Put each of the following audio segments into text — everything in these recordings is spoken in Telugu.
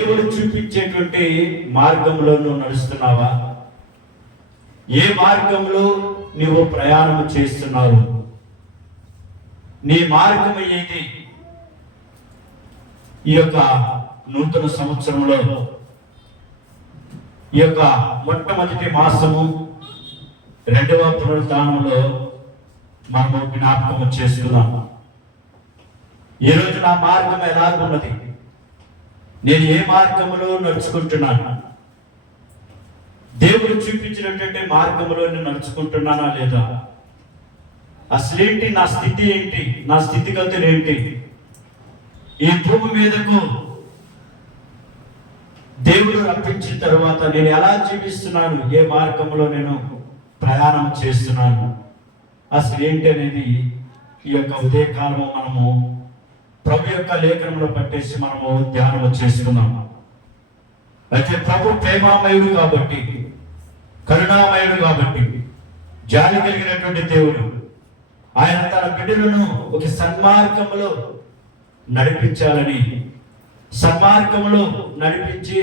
దేవుడు చూపించేటువంటి మార్గంలో నువ్వు నడుస్తున్నావా? ఏ మార్గంలో నువ్వు ప్రయాణం చేస్తున్నావు? నీ మార్గం ఏది? ఈ యొక్క నూతన సంవత్సరంలో ఈ యొక్క మొట్టమొదటి మాసము 2వ పునరుద్ధానంలో మనము జ్ఞాపకం చేసుకున్నాం. ఈరోజు నా మార్గం ఎలాగున్నది? నేను ఏ మార్గంలో నడుచుకుంటున్నాను? దేవుడు చూపించినటువంటి మార్గంలో నేను నడుచుకుంటున్నానా లేదా? అసలేంటి నా స్థితి? ఏంటి నా స్థితిగతులు? ఏంటి ఈ భూమి మీదకు దేవుడు రప్పించిన తర్వాత నేను ఎలా జీవిస్తున్నాను? ఏ మార్గంలో నేను ప్రయాణం చేస్తున్నాను? అసలు ఏంటి అనేది ఈ యొక్క ఉదయకాలము మనము ప్రభు యొక్క లేఖనంలో పట్టేసి మనము ధ్యానం చేసుకున్నాము. అయితే ప్రభు ప్రేమామయుడు కాబట్టి, కరుణామయుడు కాబట్టి, జాలి కలిగినటువంటి దేవుడు. ఆయన తన బిడ్డలను ఒక సన్మార్గంలో నడిపించాలని, సన్మార్గంలో నడిపించి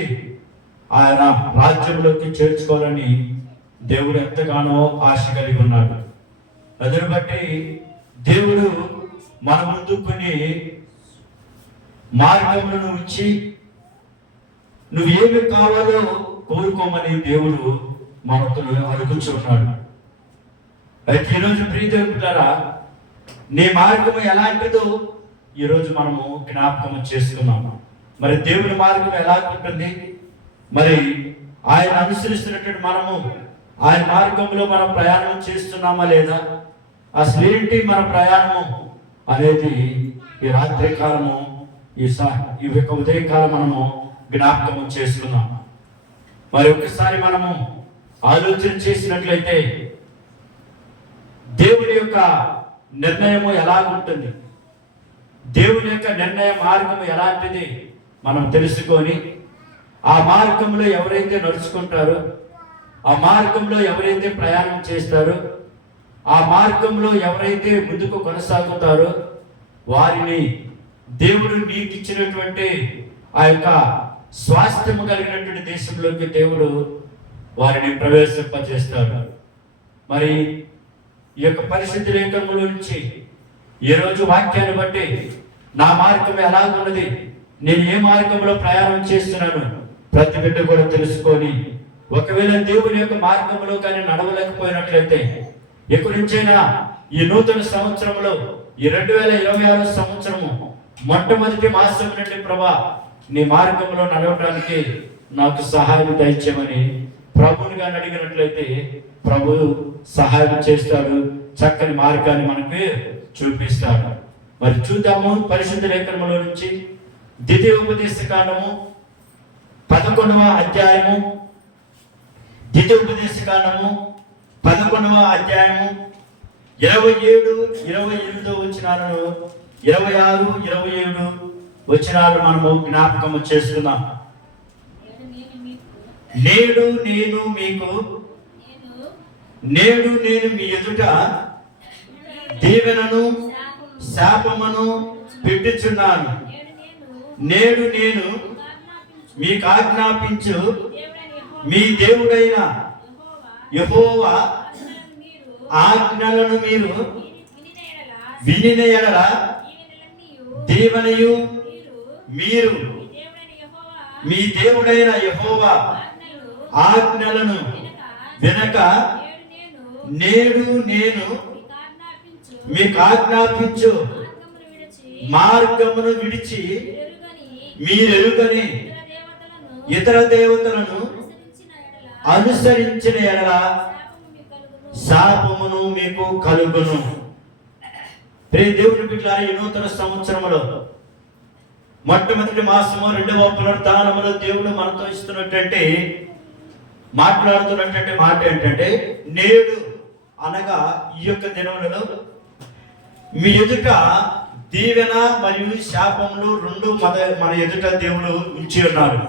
ఆయన రాజ్యంలోకి చేర్చుకోవాలని దేవుడు ఎంతగానో ఆశ కలిగి ఉన్నాడు. అదని బట్టి దేవుడు మన ముందు కొన్ని మార్గములను ఉంచి నువ్వేమి కావాలో కోరుకోమని దేవుడు మనతో అడుగుచున్నాడు. అయితే ఈరోజు ప్రియదేవులారా, నీ మార్గం ఎలాంటిదో ఈరోజు మనము జ్ఞాపకం చేసుకున్నాము. మరి దేవుని మార్గం ఎలా ఉంటుంది? మరి ఆయన అనుసరిస్తున్నటువంటి మనము ఆయన మార్గంలో మనం ప్రయాణం చేస్తున్నామా లేదా? అసలు ఏంటి మన ప్రయాణము అనేది ఈ రాత్రి కాలము, ఈ యొక్క ఉదయకాలం మనము జ్ఞాపకం చేసుకున్నాం. మరి ఒకసారి మనము ఆలోచన చేసినట్లయితే దేవుని యొక్క నిర్ణయము ఎలాగుంటుంది, దేవుని యొక్క నిర్ణయ మార్గము ఎలాంటిది మనం తెలుసుకొని ఆ మార్గంలో ఎవరైతే నడుచుకుంటారో, ఆ మార్గంలో ఎవరైతే ప్రయాణం చేస్తారో, ఆ మార్గంలో ఎవరైతే ముందుకు కొనసాగుతారో వారిని దేవుడు నీకు ఇచ్చినటువంటి ఆ యొక్క స్వాస్థ్యము కలిగినటువంటి దేశంలోకి దేవుడు వారిని ప్రవేశింపజేస్తాడు. మరి ఈ యొక్క పరిశుద్ధ లేఖనముల నుంచి ఈరోజు వాక్యాన్ని బట్టి నా మార్గం ఎలాగున్నది, నేను ఏ మార్గంలో ప్రయాణం చేస్తున్నాను ప్రతి బిడ్డ కూడా తెలుసుకొని, ఒకవేళ దేవుని యొక్క మార్గంలో కానీ నడవలేకపోయినట్లయితే ఎక్కడి నుంచైనా ఈ నూతన సంవత్సరంలో ఈ 2026 సంవత్సరము మొట్టమొదటి మాసం నుండి ప్రభా నీ మార్గంలో నడవడానికి నాకు సహాయం దయచేయమని ప్రభువునిగా అడిగినట్లయితే ప్రభు సహాయం చేస్తాడు, చక్కని మార్గాన్ని మనకి చూపిస్తాడు. మరి చూద్దాము పరిశుద్ధ లేఖనములో నుంచి ద్వితీయోపదేశకాండము 11వ అధ్యాయము, ద్వితీయోపదేశకాండము 11వ అధ్యాయము 27, 28 వచనాలను, 26, 27 వచనాలు మనము జ్ఞాపకము చేసుకుందాం. నేడు నేను మీ ఎదుట దీవెనను శాపమును పెట్టుచున్నాను. నేడు నేను మీకు ఆజ్ఞాపించు మీ దేవుడైన యెహోవా ఆజ్ఞలను మీరు వినిన యెడల దీవెనయు మీరు మీ దేవుడైన యెహోవా ఆజ్ఞలను వినక నేడు నేను మీకు ఆజ్ఞాపించు మార్గమును విడిచి మీరెరుగని ఇతర దేవతలను అనుసరించిన యెడల శాపమును మీకు కలుగును. ప్రియ దేవుని బిడ్డలారా, ఈ నూతన సంవత్సరములో మొట్టమొదటి మాసము 2వ పునరుద్ధానములో దేవుడు మనతో ఇస్తున్నటువంటి మాట్లాడుతున్నటువంటి మాట ఏంటంటే, నేడు అనగా ఈ యొక్క దినములలో మీ ఎదుట దీవెన మరియు శాపములు రెండు మన ఎదుట దేవుడు ఉంచి ఉన్నారు.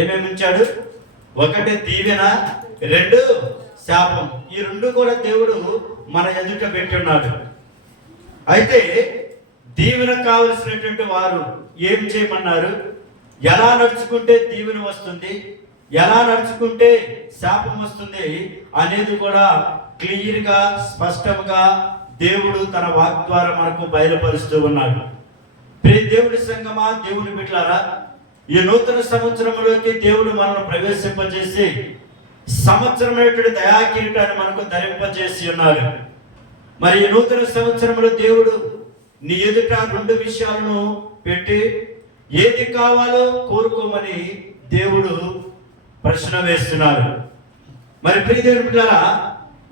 ఏమేమి ఉంచాడు? ఒకటి దీవెన, 2 శాపం. ఈ రెండు కూడా దేవుడు మన ఎదుట పెట్టి ఉన్నాడు. అయితే దీవెన కావలసినటువంటి వారు ఏం చేయమన్నారు? ఎలా నడుచుకుంటే దీవెన వస్తుంది, ఎలా నడుచుకుంటే శాపం వస్తుంది అనేది కూడా క్లియర్గా స్పష్టంగా దేవుడు తన వాక్ ద్వారా మనకు బయలుపరుస్తూ ఉన్నాడు. ప్రియ దేవుడి సంగమా, దేవుని బిడ్డలారా, ఈ నూతన సంవత్సరంలోకి దేవుడు మనల్ని ప్రవేశింపజేసి సంవత్సరమైనటువంటి దయాకిరీటాన్ని మనకు ధరింపజేసి ఉన్నాడు. మరి ఈ నూతన సంవత్సరంలో దేవుడు నీ ఎదుట 2 విషయాలను పెట్టి ఏది కావాలో కోరుకోమని దేవుడు ప్రశ్న వేస్తున్నాడు. మరి ప్రియ దేవుని బిడ్డలారా,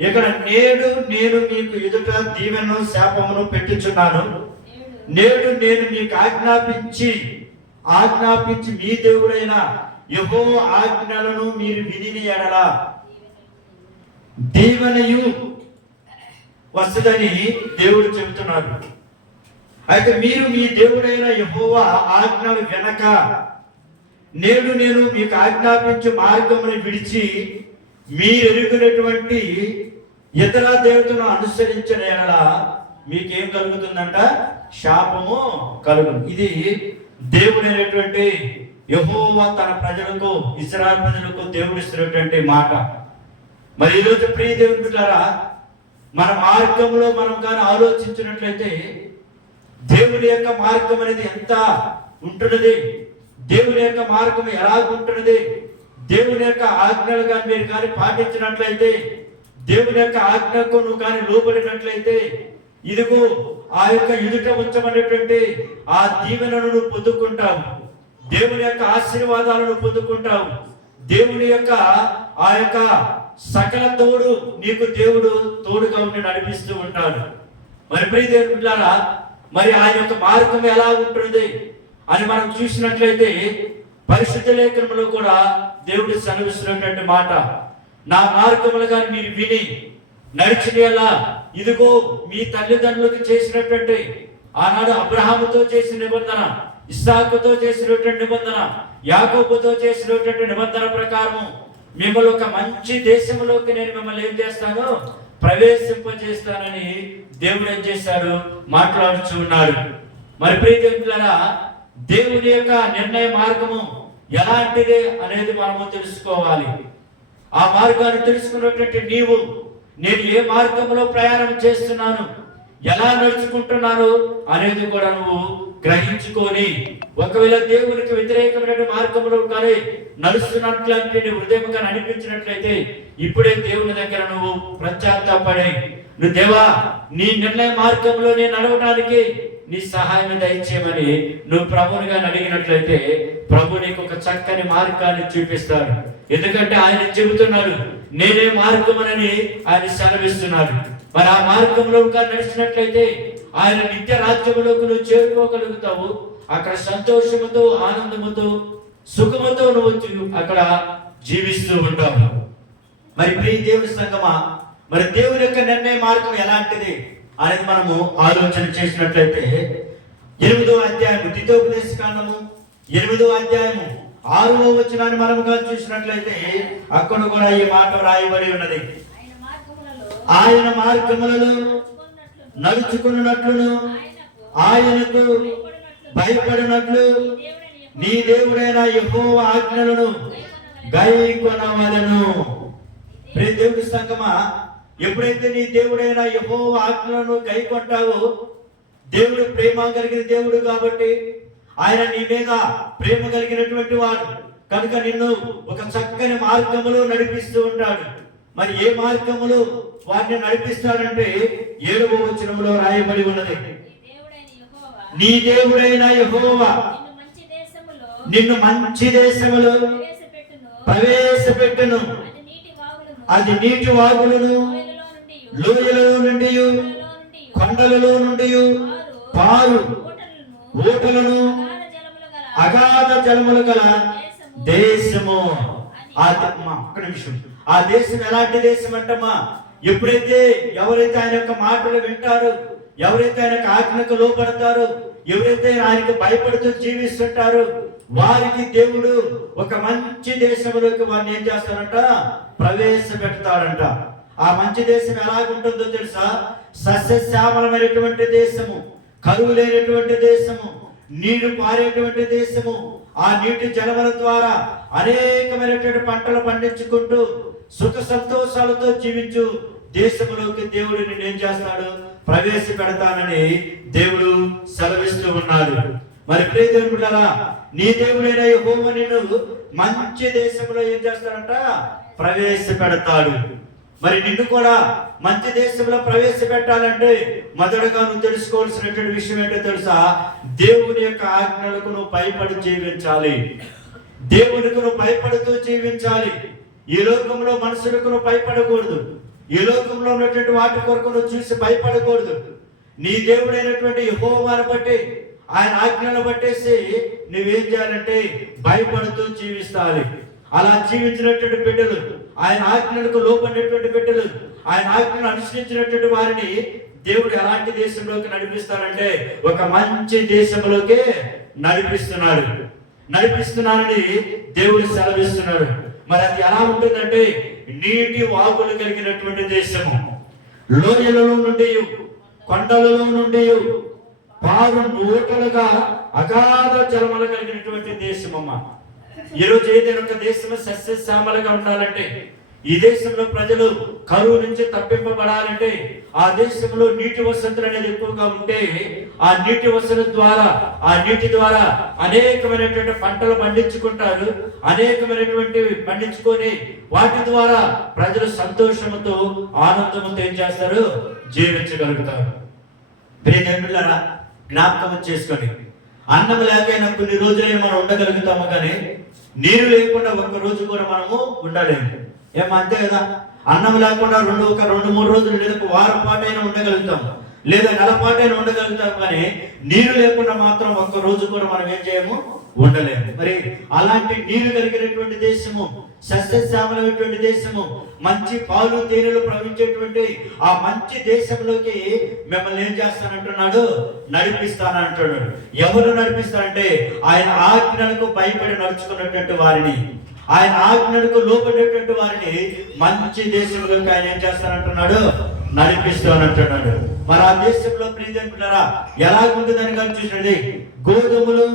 ఇక్కడ నేడు నేను మీకు ఎదుట దీవెనను శాపమును పెట్టుచున్నాను, నేడు నేను మీకు ఆజ్ఞాపించి మీ దేవుడైన యెహోవా ఆజ్ఞలను మీరు విని ఎడల దీవెనయు వస్తుందని దేవుడు చెబుతున్నాడు. అయితే మీరు మీ దేవుడైన యెహోవా ఆజ్ఞలు వెనక నేడు నేను మీకు ఆజ్ఞాపించే మార్గమును విడిచి మీరు ఎరుగునటువంటి ఇతర దేవతను అనుసరించిన ఎడల మీకేం కలుగుతుందంట? శాపము కలుగును. ఇది దేవుడైనటువంటి యెహోవా తన ప్రజలకు, ఇశ్రాయేలు ప్రజలకు దేవుడిస్తున్నటువంటి మాట. మరి ఈరోజు ప్రియ దేవుని బిడ్డలారా, మన మార్గంలో మనం కానీ ఆలోచించినట్లయితే దేవుని యొక్క మార్గం అనేది ఎంత ఉంటున్నది, దేవుని యొక్క మార్గం ఎలా ఉంటున్నది, దేవుని యొక్క ఆజ్ఞలు కానీ మీరు కానీ పాటించినట్లయితే, దేవుని యొక్క ఆజ్ఞకు నువ్వు కానీ లోబడినట్లయితే, ఇదిగో ఆ యొక్క ఎదుట ఉంచమనేటువంటి ఆ దీవెనను నువ్వు పొందుకుంటావు, దేవుని యొక్క ఆశీర్వాదాలను పొందుకుంటావు, దేవుని యొక్క ఆ యొక్క సకల తోడు నీకు దేవుడు తోడుగా ఉండి నడిపిస్తూ ఉంటాడు. మరి ప్రియ దేవుని బిడ్డలారా, మరి ఆయన యొక్క మార్గం ఎలా ఉంటుంది అని మనం చూసినట్లయితే పరిశుద్ధ లేఖనంలో కూడా దేవుడు సెలవిస్తున్నటువంటి మాట, నా మార్గములు కానీ మీరు విని నడిచినలా ఇదిగో మీ తల్లిదండ్రులకు చేసినటువంటి ఆనాడు అబ్రహాముతో చేసిన నిబంధన, ఇస్సాకుతో చేసినటువంటి నిబంధన, యాకోబుతో చేసినటువంటి నిబంధన ప్రకారం మిమ్మల్ని ఒక మంచి దేశంలోకి నేను మిమ్మల్ని ఏం చేస్తాను? ప్రవేశింపజేస్తానని దేవుడు ఏం చేశాడు? మాట్లాడుతూ ఉన్నాడు. మరి ప్రియమిత్రులారా, దేవుని యొక్క నిర్ణయ మార్గము ఎలాంటిది అనేది మనము తెలుసుకోవాలి. ఆ మార్గాన్ని తెలుసుకున్నటువంటి నీవు, నేను ఏ మార్గంలో ప్రయాణం చేస్తున్నాను, ఎలా నడుచుకుంటున్నాను అనేది కూడా నువ్వు గ్రహించుకొని, ఒకవేళ దేవునికి వ్యతిరేకమైన మార్గంలో కానీ నడుస్తున్నట్లయితే నీ హృదయం కానీ అనిపించినట్లయితే ఇప్పుడే దేవుని దగ్గర నువ్వు పశ్చాత్తాపడి, నువ్వు దేవా నీ నిర్ణయ మార్గంలో నేను నడవడానికి నీ సహాయం దయచేయమని నువ్వు ప్రభువునిగా అడిగినట్లయితే ప్రభు నీకు ఒక చక్కని మార్గాన్ని చూపిస్తాడు. ఎందుకంటే ఆయన చెబుతున్నాడు, నేనే మార్గమని ఆయన సెలవిస్తున్నాడు. మరి ఆ మార్గంలో నడిచినట్లయితే ఆయన నిత్య రాజ్యములోకి నువ్వు చేరుకోగలుగుతావు. అక్కడ సంతోషముతో, ఆనందముతో, సుఖముతో నువ్వు అక్కడ జీవిస్తూ ఉంటావు. మరి ప్రియ దేవుని సంగమా, మరి దేవుని యొక్క నిర్ణయ మార్గం ఎలాంటిది అనేది మనము ఆలోచన చేసినట్లయితే 8వ అధ్యాయము ద్వితీయోపదేశ కాండము 8వ అధ్యాయము 6వ వచనాన్ని మనముగా చూసినట్లయితే అక్కడ కూడా ఈ మాట రాయబడి ఉన్నది, ఆయన మార్గములలో నడుచుకున్నట్లును ఆయనకు భయపడినట్లు నీ దేవుడైన యెహోవా ఆజ్ఞలను గైకొనవలెను. ప్రియ దేవుడి సంగమా, ఎప్పుడైతే నీ దేవుడైన యెహోవా ఆజ్ఞలను గైకొంటావో, దేవుడు ప్రేమ కలిగిన దేవుడు కాబట్టి ఆయన నీ మీద ప్రేమ కలిగినటువంటి వాడు కనుక నిన్ను ఒక చక్కని మార్గములో నడిపిస్తూ ఉంటాడు. మరి ఏ మార్గములో వారిని నడిపిస్తాడంటే 7వ వచనంలో రాయబడి ఉన్నది, నీ దేవుడైన యెహోవా నిన్ను మంచి దేశములో ప్రవేశపెట్టును, అది నీటి వాగులను, లోయలలో నుండి, కొండలలో నుండి పారు ఊటలను, అగాధ జలములు గల దేశము. ఒక్క నిమిషం, ఆ దేశం ఎలాంటి దేశం అంటమ్మా? ఎప్పుడైతే ఎవరైతే ఆయన యొక్క మాటలు వింటారో, ఎవరైతే ఆయన యొక్క ఆజ్ఞకు లోపడతారో, ఎవరైతే ఆయనకు భయపడుతూ జీవిస్తుంటారో వారికి దేవుడు ఒక మంచి దేశంలోకి వారిని ఏం చేస్తారంట? ప్రవేశపెడతాడంట. ఆ మంచి దేశం ఎలాగుంటుందో తెలుసా? సస్యశ్యామలమైనటువంటి దేశము, కరువు లేనటువంటి దేశము, నీరు పారేటువంటి దేశము, ఆ నీటి జలముల ద్వారా అనేకమైనటువంటి పంటలు పండించుకుంటూ సుఖ సంతోషాలతో జీవించు దేశంలోకి దేవుడు నిన్ను ఏం చేస్తాడు? ప్రవేశపెడతానని దేవుడు సెలవిస్తూ ఉన్నాడు. మరి ప్రియ దేవుని బిడ్డలారా, నీ దేవుడైన యెహోవా నిన్ను మంచి దేశంలో ఏం చేస్తాడంట? ప్రవేశపెడతాడు. మరి నిన్ను కూడా మంచి దేశంలో ప్రవేశపెట్టాలంటే మొదటగా నువ్వు తెలుసుకోవాల్సినటువంటి విషయం ఏంటో తెలుసా? దేవుని యొక్క ఆజ్ఞలకు నువ్వు భయపడి జీవించాలి. దేవునికి నువ్వు భయపడుతూ జీవించాలి. ఈ లోకంలో మనుషులకు నువ్వు భయపడకూడదు. ఈ లోకంలో ఉన్నటువంటి వాటి కొరకు నువ్వు చూసి భయపడకూడదు. నీ దేవుడైనటువంటి యెహోవాను బట్టి, ఆయన ఆజ్ఞలను బట్టేసి నువ్వేం చేయాలంటే భయపడుతూ జీవిస్తాలి. అలా జీవించినటువంటి బిడ్డలు, ఆయన ఆజ్ఞలకు లోపడినటువంటి బిడ్డలు, ఆయన ఆజ్ఞను అనుసరించినటువంటి వారిని దేవుడు ఎలాంటి దేశంలోకి నడిపిస్తాడంటే ఒక మంచి దేశంలోకి నడిపిస్తున్నానని దేవుడు సెలవిస్తున్నాడు. మరి అది ఎలా ఉంటుందంటే నీటి వాగులు కలిగినటువంటి దేశము, లోయలలో నుండి కొండలలో నుండి పారు నూటలుగా అగాధ జలములు కలిగినటువంటి దేశమమ్మ. ఈరోజు ఏదైనా ఒక దేశంలో సస్యశ్యామలుగా ఉండాలంటే, ఈ దేశంలో ప్రజలు కరువు నుంచి తప్పింపబడాలంటే, ఆ దేశంలో నీటి వసతులు అనేది ఎక్కువగా ఉంటే, ఆ నీటి వసతుల ద్వారా, ఆ నీటి ద్వారా అనేకమైనటువంటి పంటలు పండించుకుంటారు. అనేకమైనటువంటి పండించుకొని వాటి ద్వారా ప్రజలు సంతోషంతో ఆనందంతో ఏం చేస్తారు? జీవించగలుగుతారు. ప్రియమిత్రులారా, జ్ఞాపకం చేసుకొని, అన్నం లేకైనా కొన్ని రోజులే మనం ఉండగలుగుతాము, కానీ నీరు లేకుండా ఒక్క రోజు కూడా మనము ఉండలేము. అంతే కదా? అన్నం లేకుండా ఒక 2-3 రోజులు లేదా ఒక వారం పాటైనా ఉండగలుగుతాము, లేదా నెల పాటైనా ఉండగలుగుతాము, కానీ నీరు లేకుండా మాత్రం ఒక్క రోజు కూడా మనం ఏం చేయము? ఉండలేము. మరి అలాంటి నీరు కలిగినటువంటి దేశము, సస్యశ్యామలమైనటువంటి దేశము, మంచి పాలు తేనెలు ప్రవహించేటువంటి ఆ మంచి దేశంలోకి మిమ్మల్ని ఏం చేస్తానంటున్నాడు? నడిపిస్తానంటున్నాడు. ఎవరు నడిపిస్తారంటే ఆయన ఆజ్ఞలకు భయపడి నడుచుకున్నటువంటి వారిని, ఆయన ఆజ్ఞలకు లోబడినటువంటి వారిని మంచి దేశంలోకి ఆయన ఏం చేస్తానంటున్నాడు? నడిపిస్తానంటున్నాడు. మరి ఆ దేశంలో ప్రియమిత్రులారా ఎలాగుంటుందని కానీ చూసినది, గోధుమలు,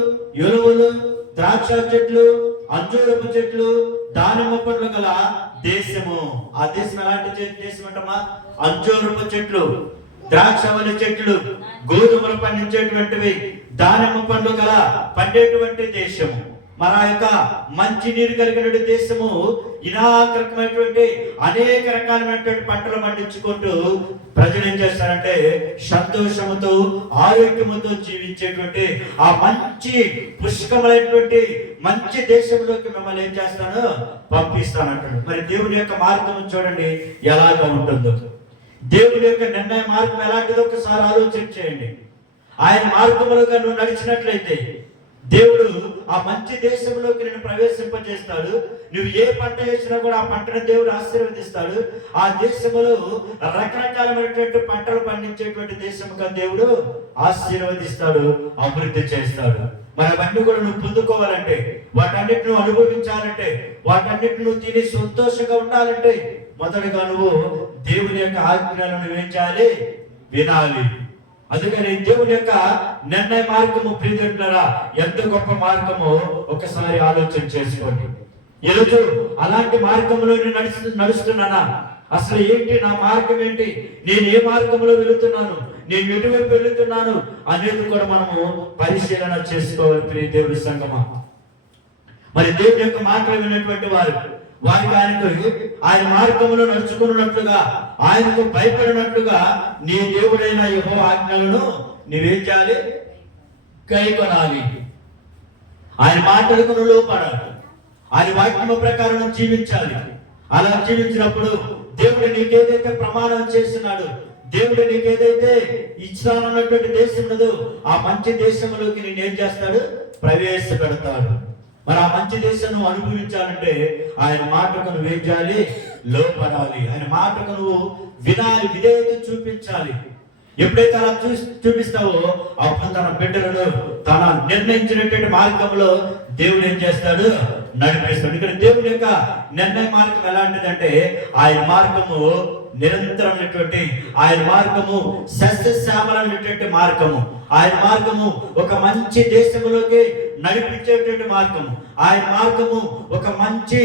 ఎరువులు, ద్రాక్ష చెట్లు, అంజూరపు చెట్లు, దానిమ్మ పండ్లు గల దేశము. ఆ దేశం ఎలాంటి దేశం అంటమ్మా? అంజూరపు చెట్లు, ద్రాక్షవల్లి చెట్లు, గోధుమలు పండించేటువంటివి, దానిమ్మ పండ్లు గల పండేటువంటి దేశము. మన యొక్క మంచి నీరు కలిగిన దేశము ఇనాకరకమైనటువంటి అనేక రకాలైనటువంటి పంటలు పండించుకుంటూ ప్రజలు ఏం చేస్తారంటే సంతోషముతో ఆరోగ్యముతో జీవించేటువంటి ఆ మంచి పుష్కమైనటువంటి మంచి దేశంలోకి మిమ్మల్ని ఏం చేస్తాను? పంపిస్తానంటాడు. మరి దేవుని యొక్క మార్గం చూడండి ఎలాగా ఉంటుందో. దేవుని యొక్క నిర్ణయ మార్గం ఎలాంటిదో ఒకసారి ఆలోచన చేయండి. ఆయన మార్గములుగా నువ్వు నడిచినట్లయితే దేవుడు ఆ మంచి దేశంలోకి నేను ప్రవేశింపజేస్తాడు. నువ్వు ఏ పంట వేసినా కూడా ఆ పంటను దేవుడు ఆశీర్వదిస్తాడు. ఆ దేశంలో రకరకాలైనటువంటి పంటలు పండించేటువంటి దేశంగా దేవుడు ఆశీర్వదిస్తాడు, అభివృద్ధి చేస్తాడు. మరి అవన్నీ కూడా నువ్వు పొందుకోవాలంటే, వాటన్నిటి నువ్వు అనుభవించాలంటే, వాటన్నిటి నువ్వు తిని సంతోషంగా ఉండాలంటే మొదటిగా నువ్వు దేవుని యొక్క ఆజ్ఞలను నువ్వేం చేయాలి? వినాలి. అందుకని దేవుని యొక్క నిర్ణయ మార్గము ప్రియమిత్రులారా ఎంత గొప్ప మార్గమో ఒకసారి ఆలోచన చేసుకోండి. ఈరోజు అలాంటి మార్గంలో నేను నడుస్తున్నానా? అసలు ఏంటి నా మార్గం? ఏంటి నేను ఏ మార్గంలో వెళుతున్నాను? నేను ఎటువైపు వెళుతున్నాను అనేది కూడా మనము పరిశీలన చేసుకోవాలి. ప్రియ దేవుడి సంగమా, మరి దేవుని యొక్క మాటలు విన్నటువంటి వారికి ఆయన మార్గంలో నడుచుకున్నట్లుగా, ఆయనకు భయపడినట్లుగా నీ దేవుడైన యెహోవా ఆజ్ఞలను నీవేం చేయాలి? గైకొనాలి. ఆయన మాటలకు నువ్వు లోపడాలి. ఆయన వాక్యము ప్రకారం జీవించాలి. అలా జీవించినప్పుడు దేవుడు నీకేదైతే ప్రమాణం చేస్తున్నాడు, దేవుడు నీకేదైతే ఇచ్చానన్నటువంటి దేశం ఉన్నదో ఆ మంచి దేశంలోకి నేను ఏం చేస్తాడు? ప్రవేశపెడతాడు. మరి ఆ మంచి దేశం నువ్వు అనుభవించాలంటే ఆయన మాటకు నువ్వు ఏం చేయాలి? లోపడాలి. ఆయన మాటకు నువ్వు వినాలి, విధేయత చూపించాలి. ఎప్పుడైతే అలా చూపిస్తావో అప్పుడు తన బిడ్డలను తన నిర్ణయించినటువంటి మార్గంలో దేవుడు ఏం చేస్తాడు? నడిపిస్తాడు. ఇక్కడ దేవుడి యొక్క నిర్ణయ మార్గం ఎలాంటిదంటే ఆయన మార్గము నిరంతరమైనటువంటి, ఆయన మార్గము సస్యశ్యామలమైనటువంటి మార్గము. ఆయన మార్గము ఒక మంచి దేశంలోకి నడిపించేటువంటి మార్గము. ఆయన మార్గము ఒక మంచి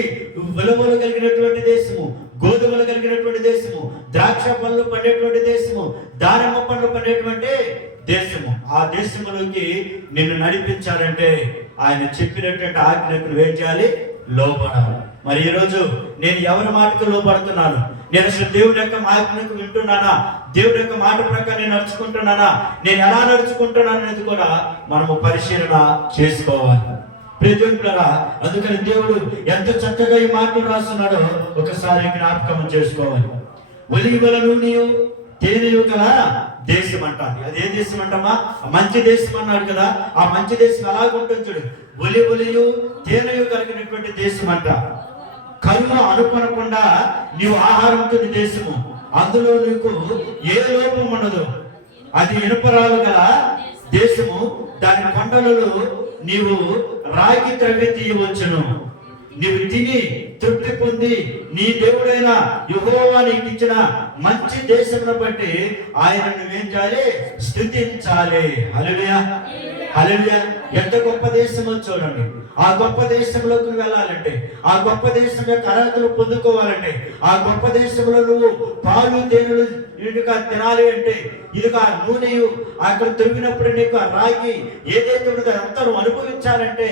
విలువలు కలిగినటువంటి దేశము, గోధుమలు కలిగినటువంటి దేశము, ద్రాక్ష పళ్ళు పండేటువంటి దేశము, దానిమ్మ పండ్లు పండేటువంటి దేశము. ఆ దేశములోకి నిన్ను నడిపించాలంటే ఆయన చెప్పినటువంటి ఆజ్ఞకు నువ్వేం చేయాలి? లోబడాలి. మరి ఈరోజు నేను ఎవరి మాటకు లోబడుతున్నాను? నేను అసలు దేవుని యొక్క ఆజ్ఞకు వింటున్నానా? దేవుని యొక్క మాట ప్రకారం నేను నడుచుకుంటున్నానా? నేను ఎలా నడుచుకుంటున్నాను అనేది కూడా మనము పరిశీలన చేసుకోవాలి. ప్రియజనులారా, అందుకని దేవుడు ఎంత చక్కగా ఈ మాటలు రాస్తున్నాడో ఒకసారి జ్ఞాపకం చేసుకోవాలి. ఒలీవల నూనెయు తేనెయు గల దేశం అంటారు. అది ఏ దేశం అంటామా? మంచి దేశం అన్నాడు కదా. ఆ మంచి దేశం అలాగుంటుంది చూడు. ఒలియు తేనెయు కలిగినటువంటి దేశం అంట. కరువు అనుకోనకుండా నీవు ఆహారం తిని దేశము, అందులో నీకు ఏ లోపం ఉండదు. అది ఇనుపరాలు గల దేశము, దాని కొండలలో నీవు రాగి త్రవ్వి తీయవచ్చును. నీవు తిని తృప్తి పొంది నీ దేవుడైన యెహోవా నీకు ఇచ్చిన మంచి దేశమును బట్టి ఆయన నువ్వేం చేయాలి? స్తుతించాలి. హల్లెలూయా, హల్లెలూయా. ఎంత గొప్ప దేశమో చూడండి. ఆ గొప్ప దేశంలోకి వెళ్ళాలంటే, ఆ గొప్ప దేశం యొక్క అర్హతలు పొందుకోవాలంటే, ఆ గొప్ప దేశంలో నువ్వు పాలు తేనెలు ఇటుగా తినాలి అంటే, ఇదిగా నూనెయు అక్కడ తిరిగినప్పుడు నీకు ఆ రాగి ఏదైతే ఉన్నదో అంతా నువ్వు అనుభవించాలంటే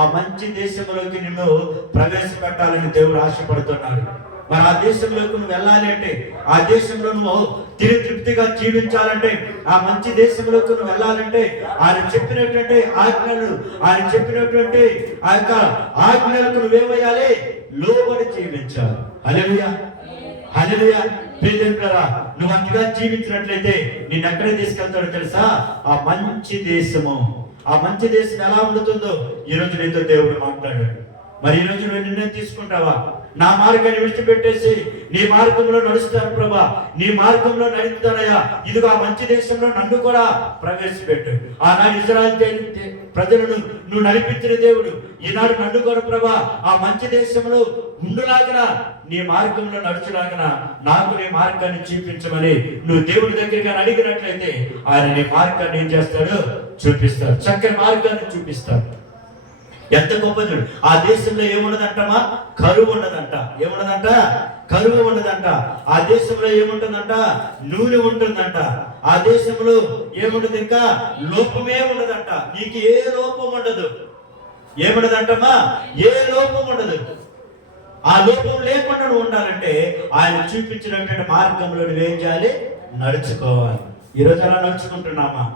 ఆ మంచి దేశంలోకి నిన్ను ప్రవేశపెట్టాలని దేవుడు ఆశపడుతున్నాడు. మరి ఆ దేశంలోకి నువ్వు వెళ్ళాలి అంటే, ఆ దేశంలో నువ్వు తిరిగి తృప్తిగా జీవించాలంటే, ఆ మంచి దేశంలోకి నువ్వు వెళ్ళాలంటే ఆయన చెప్పినటువంటి ఆజ్ఞలు, ఆయన చెప్పినటువంటి ఆ యొక్క ఆజ్ఞలకు నువ్వేమయ్యాలి? లోబడి జీవించాలి. హల్లెలూయా, హల్లెలూయా. ప్రియజనులారా, నువ్వు అంతగా జీవించినట్లయితే నిన్ను ఎక్కడ తీసుకెళ్తాడో తెలుసా? ఆ మంచి దేశము. ఆ మంచి దేశం ఎలా ఉంటుందో ఈరోజు నీతో దేవుడు మాట్లాడాడు. మరి ఈరోజు నువ్వు నిర్ణయం తీసుకుంటావా? నా మార్గాన్ని విడిచిపెట్టేసి నీ మార్గంలో నడుస్తాను ప్రభా, నీ మార్గంలో నడుపుతానయ్యా, ఇదిగో ఆ మంచి దేశంలో నన్ను కూడా ప్రవేశపెట్టు. ఆనాడు ఇశ్రాయేలు ప్రజలను నువ్వు నడిపించిన దేవుడు, ఈనాడు నన్ను కూడా ప్రభా ఆ మంచి దేశంలో ఉండులాగిన, నీ మార్గంలో నడుచులాగిన నాకు నీ మార్గాన్ని చూపించమని నువ్వు దేవుడి దగ్గరగా అడిగినట్లయితే ఆయన నీ మార్గాన్ని ఏం చేస్తాడు? చూపిస్తాడు. చక్కని మార్గాన్ని చూపిస్తాడు. ఎంత గొప్పది! ఆ దేశంలో ఏముండదంటమా? కరువు ఉండదంట. ఏముండదంట? కరువు ఉండదంట. ఆ దేశంలో ఏముంటుందంట? నూనె ఉంటుందంట. ఆ దేశంలో ఏముండదు? ఇంకా లోపమే ఉండదంట. నీకు ఏ లోపం ఉండదు. ఏముండదంటమా? ఏ లోపం ఉండదు. ఆ లోపం లేకుండా నువ్వు ఉండాలంటే ఆయన చూపించినటువంటి మార్గంలో నువ్వేం చేయాలి? నడుచుకోవాలి. ఈరోజు అలా నడుచుకుంటున్నామా?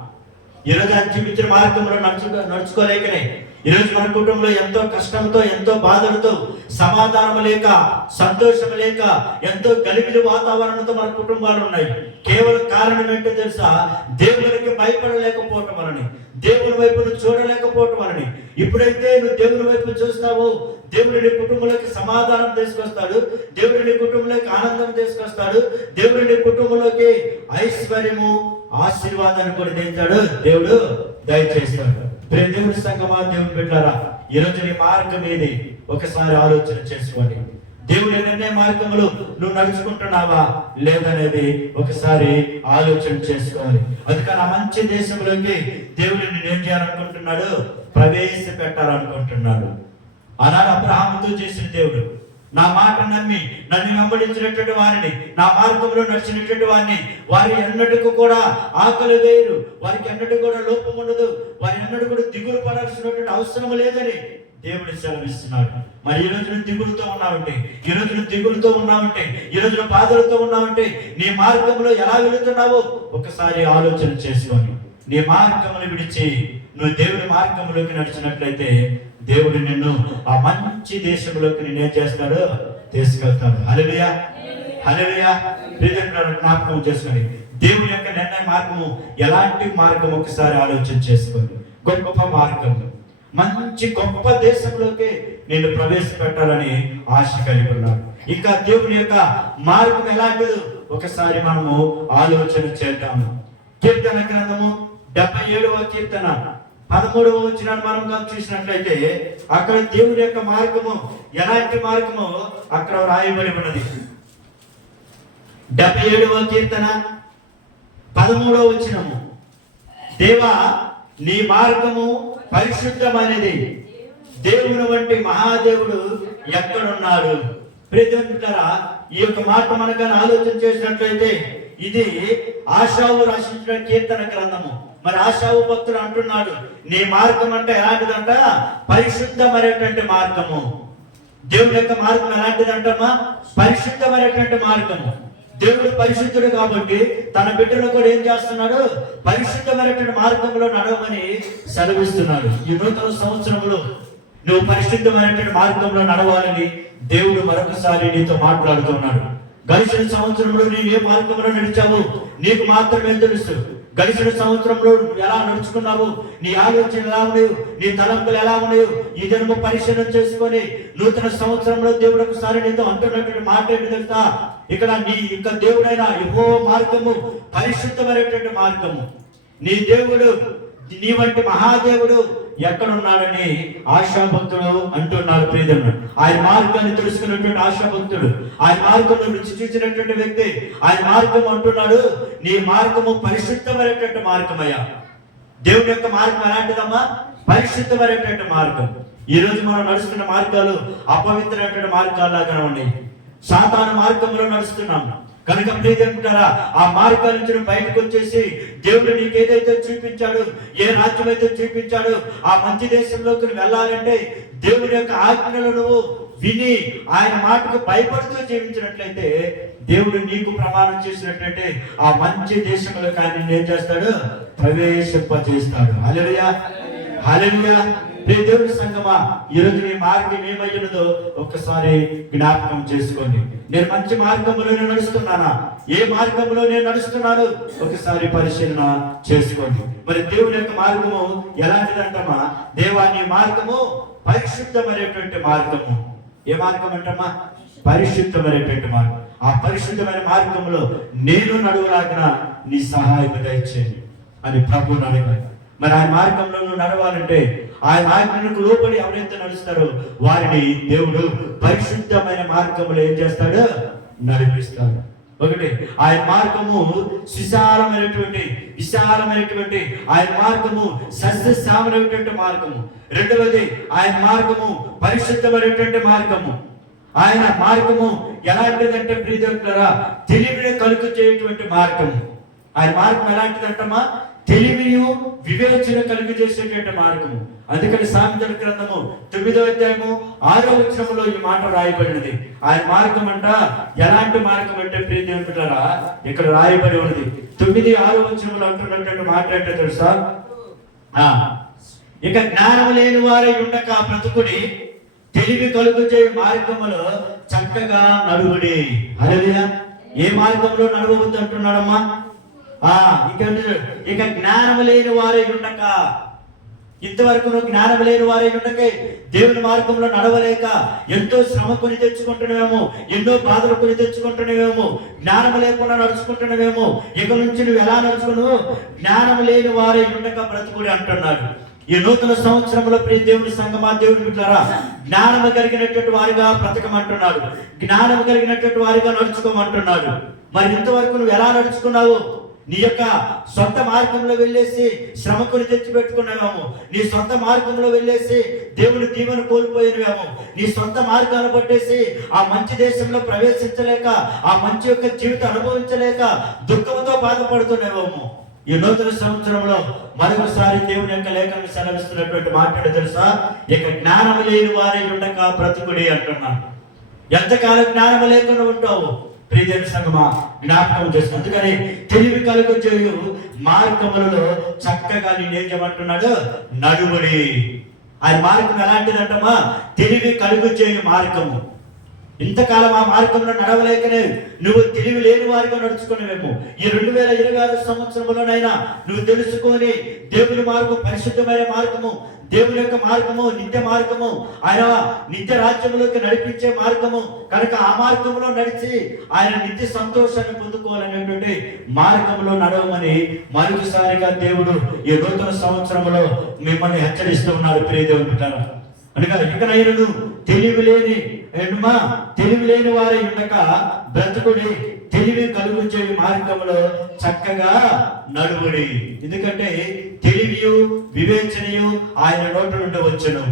ఈరోజు ఆయన చూపించిన మార్గంలో నడుచుకోలేకనే ఈరోజు మన కుటుంబంలో ఎంతో కష్టంతో, ఎంతో బాధలతో, సమాధానం లేక, సంతోషం లేక, ఎంతో గలిబిలి వాతావరణంతో మన కుటుంబాలు ఉన్నాయి. కేవలం కారణం ఏంటో తెలుసా? దేవునికి భయపడలేకపోవటం వలని, దేవుని వైపును చూడలేకపోవటం వలని. ఇప్పుడైతే నువ్వు దేవుని వైపు చూస్తావో దేవుడు నీ కుటుంబంలోకి సమాధానం తీసుకొస్తాడు. దేవుడు నీ కుటుంబంలోకి ఆనందం తీసుకొస్తాడు. దేవుడు నీ కుటుంబంలోకి ఐశ్వర్యము, ఆశీర్వాదాన్ని కూడా తెచ్చాడు. దేవుడు దయచేస్తాడు. దేవుని సంగమా, దేవుని బిడ్డలారా, ఈరోజు నీ మార్గం ఏది? ఒకసారి ఆలోచన చేసుకోండి. దేవుడు నిర్ణయ మార్గములు నువ్వు నడుచుకుంటున్నావా లేదనేది ఒకసారి ఆలోచన చేసుకోవాలి. అందుకని ఆ మంచి దేశంలోకి దేవుడు నిన్నేం చేయాలనుకుంటున్నాడు? ప్రవేశపెట్టాలనుకుంటున్నాడు. ఆనాడు అబ్రహాముతో చేసిన దేవుడు, నా మాట నమ్మి నన్ను వెంబడించినటువంటి వారిని, నా మార్గంలో నడిచినటువంటి వారిని, వారి ఎన్నటికి కూడా ఆకలి వేయరు, వారికి ఎన్నటికి కూడా లోపం ఉండదు, వారి ఎన్నడూ కూడా దిగులు పడాల్సినటువంటి అవసరం లేదని దేవుడు సెలవిస్తున్నాడు. మరి ఈ రోజు నువ్వు దిగులుతో ఉన్నావంటే, ఈ రోజు నువ్వు దిగులుతో ఉన్నావంటే, ఈ రోజు నువ్వు బాధలతో ఉన్నావంటే, నీ మార్గంలో ఎలా వెళుతున్నావో ఒకసారి ఆలోచన చేసుకోండి. నీ మార్గమును విడిచి నువ్వు దేవుని మార్గంలోకి నడిచినట్లయితే దేవుడు నిన్ను ఆ మంచి దేశంలోకి నిన్నేం చేస్తాడు? తీసుకెళ్తాడు. హల్లెలూయా, హల్లెలూయా. ప్రియజనులారా, జ్ఞాపకం చేసుకోండి. దేవుని యొక్క నిర్ణయ మార్గము ఎలాంటి మార్గం ఒకసారి ఆలోచన చేసుకోండి. గొప్ప మార్గం, మంచి గొప్ప దేశంలోకి నేను ప్రవేశపెట్టాలని ఆశ కలిగి ఉన్నాను. ఇంకా దేవుని యొక్క మార్గం ఎలాంటిదో ఒకసారి మనము ఆలోచన చేద్దాము. కీర్తన గ్రంథము 77వ కీర్తన 13వ వచనాన్ని మనం చూసినట్లయితే అక్కడ దేవుని యొక్క మార్గము ఎలాంటి మార్గము అక్కడ రాయబడి ఉన్నది. 77వ కీర్తన 13వ వచనము, దేవా నీ మార్గము పరిశుద్ధమైనది. దేవుని వంటి మహాదేవుడు ఎక్కడున్నాడు? ప్రియమిత్రులారా, ఈ యొక్క మాట మనకు ఆలోచన చేసినట్లయితే ఇది ఆశావు రచించిన కీర్తన గ్రంథము. మరి ఆశావు భక్తుడు అంటున్నాడు, నీ మార్గం అంటే ఎలాంటిదంట? పరిశుద్ధమైనటువంటి మార్గము. దేవుని యొక్క మార్గం ఎలాంటిదంటమ్మా? పరిశుద్ధమైనటువంటి మార్గము. దేవుడు పరిశుద్ధుడు కాబట్టి తన బిడ్డలు కూడా ఏం చేస్తున్నాడు? పరిశుద్ధమైనటువంటి మార్గంలో నడవమని సెలవిస్తున్నాడు. ఈ నూతన సంవత్సరంలో నువ్వు పరిశుద్ధమైనటువంటి మార్గంలో నడవాలని దేవుడు మరొకసారి నీతో మాట్లాడుతున్నాడు. గడిచిన సంవత్సరంలో నీవు ఏ మార్గంలో నడిచావు నీకు మాత్రమే తెలుసు. గడిచిన సంవత్సరంలో ఎలా నడుచుకున్నావు, నీ ఆలోచన ఎలా ఉన్నాయో, నీ తలంపులు ఎలా ఉన్నాయో ఈ దినము పరిశీలన చేసుకొని నూతన సంవత్సరంలో దేవుడు ఒకసారి నీతో అంటున్నటువంటి మాట ఏంటి తెలుసా? ఇక్కడ నీ యొక్క దేవుడైన యెహోవా మార్గము పరిశుద్ధమైనటువంటి మార్గము. నీ దేవుడు, నీ వంటి మహాదేవుడు ఎక్కడున్నాడని ఆశాభక్తుడు అంటున్నాడు. ప్రియదను ఆయన మార్గాన్ని తెలుసుకున్నటువంటి ఆశాభక్తుడు, ఆయన మార్గంలో రుచి చూసినటువంటి వ్యక్తి ఆయన మార్గం అంటున్నాడు, నీ మార్గము పరిశుద్ధమైనటువంటి మార్గమయ్యా. దేవుని యొక్క మార్గం ఎలాంటిదమ్మా? పరిశుద్ధమైనటువంటి మార్గం. ఈ రోజు మనం నడుస్తున్న మార్గాలు అపవిత్రమైనటువంటి మార్గాల్లాగా ఉన్నాయి. సాతాను మార్గంలో నడుస్తున్నాం కనుక ప్రియమంటారా, ఆ మార్గాల నుంచి బయటకు వచ్చేసి దేవుడు నీకు ఏదైతే చూపించాడు, ఏ రాజ్యం అయితే చూపించాడు, ఆ మంచి దేశంలోకి వెళ్ళాలంటే దేవుడి యొక్క ఆజ్ఞలు నువ్వు విని ఆయన మాటకు భయపడుతూ జీవించినట్లయితే దేవుడు నీకు ప్రమాణం చేసినట్లయితే ఆ మంచి దేశంలో కానీ ఏం చేస్తాడు? ప్రవేశింపజేస్తాడు. హల్లెలూయా, హల్లెలూయా. దేవుడి సంగమా, ఈరోజు నీ మార్గం ఏమయ్యున్నదో ఒక్కసారి జ్ఞాపకం చేసుకోండి. నేను మంచి మార్గంలోనే నడుస్తున్నానా? ఏ మార్గంలో నేను నడుస్తున్నాను ఒకసారి పరిశీలన చేసుకోండి. మరి దేవుని యొక్క మార్గము ఎలాంటిదంటమ్మా? దేవా నీ మార్గము పరిశుద్ధమైనటువంటి మార్గము. ఏ మార్గం అంటమ్మా? పరిశుద్ధమైనటువంటి మార్గం. ఆ పరిశుద్ధమైన మార్గంలో నేను నడువలాగిన నీ సహాయం దయచేయండి అని ప్రభువుని అడిగాడు. మరి ఆయన మార్గంలో నువ్వు నడవాలంటే ఆయన ఆజ్ఞలకు లోబడి ఎవరైతే నడుస్తారో వారిని దేవుడు పరిశుద్ధమైన మార్గంలో ఏం చేస్తాడు? నడిపిస్తాడు. ఒకటి, ఆయన మార్గము విశాలమైనటువంటి ఆయన మార్గము సస్యశ్యామలమైనటువంటి మార్గము. రెండవది, ఆయన మార్గము పరిశుద్ధమైనటువంటి మార్గము. ఆయన మార్గము ఎలాంటిదంటే ప్రియమిత్రులారా, తెలివిని కలుగు చేయటువంటి మార్గము. ఆయన మార్గం ఎలాంటిదంటమ్మా? తెలివియు వివేచన కలిగి చేసేటువంటి మార్గము. అందుకని సామెతల గ్రంథము 9వ అధ్యాయము 6వ వచనములో ఈ మాట రాయబడినది. ఆయన మార్గం అంట ఎలాంటి మార్గం అంటే ప్రియమిత్రులారా, ఇక్కడ రాయబడి ఉన్నది 9:6 వచనములో అంటున్నటువంటి మాట ఏంటో తెలుసా? ఇక జ్ఞానం లేని వారై ఉండక బ్రతుకుడి, తెలివి కలుగు చేయ మార్గములో చక్కగా నడువుడి. హల్లెలూయా. ఏ మార్గంలో నడవవద్దు అంటున్నాడమ్మా? ఇక జ్ఞానం లేని వారై ఉండక, ఇంతవరకు నువ్వు జ్ఞానం లేని వారై ఉండకే దేవుని మార్గంలో నడవలేక ఎంతో శ్రమ కొని తెచ్చుకుంటున్నావేమో, ఎన్నో బాధలు కొని తెచ్చుకుంటున్నావేమో, జ్ఞానం లేకుండా నడుచుకుంటున్నావేమో. ఇక నుంచి నువ్వు ఎలా నడుచుకును? జ్ఞానం లేని వారై ఉండక బ్రతుకుడి అంటున్నాడు. ఈ నూతన సంవత్సరంలో ప్రియ దేవుని సంగమా, దేవుని బిడ్డలారా, జ్ఞానము కలిగినటువంటి వారిగా బ్రతకమంటున్నాడు, జ్ఞానము కలిగినటువంటి వారిగా నడుచుకోమంటున్నాడు. మరి ఇంతవరకు నువ్వు ఎలా నడుచుకున్నావు? నీ యొక్క సొంత మార్గంలో వెళ్ళేసి శ్రమకుని తెచ్చి పెట్టుకున్నావేమో, నీ సొంత మార్గంలో వెళ్ళేసి దేవుని దీవెన కోల్పోయినవేమో, నీ సొంత మార్గాన్ని పట్టేసి ఆ మంచి దేశంలో ప్రవేశించలేక, ఆ మంచి యొక్క జీవితం అనుభవించలేక దుఃఖంతో బాధపడుతున్నావేమో. ఈ నూతన సంవత్సరంలో మరొకసారి దేవుని యొక్క లేఖను సెలవిస్తున్నటువంటి మాట తెలుసా? ఇక జ్ఞానము లేని వారై ఉండక బ్రతుకుడి అంటున్నాను. ఎంతకాలం జ్ఞానము లేకుండా ఉంటావు? ప్రియదేవి సంగమా, జ్ఞాపకం చేసుకో. అందుకని తెలివి కలుగు చేయు మార్గములలో చక్కగా నేనేం చేయమంటున్నాడు? నడువుడి. ఆయన మార్గం ఎలాంటిదంటమా? తెలివి కలుగు చేయు మార్గము. ఇంతకాలం ఆ మార్గంలో నడవలేకనే నువ్వు తెలివి లేని వారిగా నడుచుకునేవేమో. ఈ 2026 సంవత్సరంలోనైనా నువ్వు తెలుసుకొని దేవుని మార్గం పరిశుద్ధమైన మార్గము, దేవుని యొక్క మార్గము నిత్య మార్గము, ఆయన నిత్య రాజ్యంలోకి నడిపించే మార్గము కనుక ఆ మార్గంలో నడిచి ఆయన నిత్య సంతోషాన్ని పొందుకోవాలనేటువంటి మార్గంలో నడవమని మరొకసారిగా దేవుడు ఈ నూతన సంవత్సరంలో మిమ్మల్ని హెచ్చరిస్తూ ఉన్నారు. ప్రియ దేవుని బిడ్డలారా, అనగా ఇకనైనా తెలివి లేని వారి ఉండక బ్రతుకుడి, తెలివి కలుగు చేయు మార్గంలో చక్కగా నడువుడి. ఎందుకంటే తెలివియు వివేచనయు ఆయన నోటి నుండి వచ్చును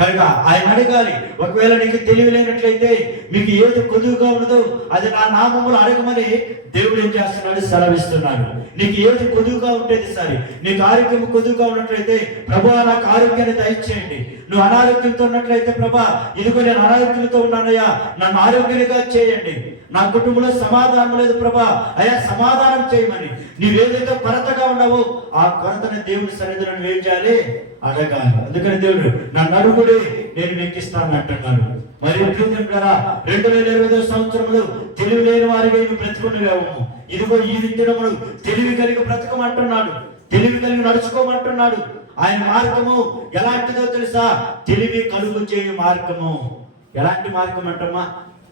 కనుక ఆయన అడగాలి. ఒకవేళ నీకు తెలివి లేనట్లయితే మీకు ఏది కొదువుగా ఉండదో అది నా నామములో అడగమని దేవుడు ఏం చేస్తున్నాడు, సెలవిస్తున్నాడు. నీకు ఏది కొదువుగా ఉండేది సరే, నీకు ఆరోగ్యం కొదువుగా ఉన్నట్లయితే ప్రభువా నాకు ఆరోగ్యాన్ని దయచేయండి. నువ్వు అనారోగ్యంతో ఉన్నట్లయితే ప్రభా ఇదిగో నేను అనారోగ్యంతో ఉన్నానయ్యా, నన్ను ఆరోగ్యంగా చేయండి. నా కుటుంబంలో సమాధానం లేదు ప్రభా, అయ్యా సమాధానం చేయమని నీవేదైతే కొరతగా ఉన్నావో ఆ కొరతని దేవుని సన్నిధిలో ఏం చేయాలి, అడగాలి. అందుకని దేవుడు నన్ను అడుగుడి నేను మీకు ఇస్తాను అంటున్నాడు. మరి 2020 సంవత్సరంలో తెలివి లేని వారిగా బ్రతుకునేవాము. ఇదిగో ఈ దినములు తెలివి కలిగి బ్రతకమంటున్నాడు, తెలివి కలిగి నడుచుకోమంటున్నాడు. ఆయన మార్గము ఎలాంటిదో తెలుసా, తెలివి కలుగు చేయు మార్గము. ఎలాంటి మార్గం అంటమ్మా,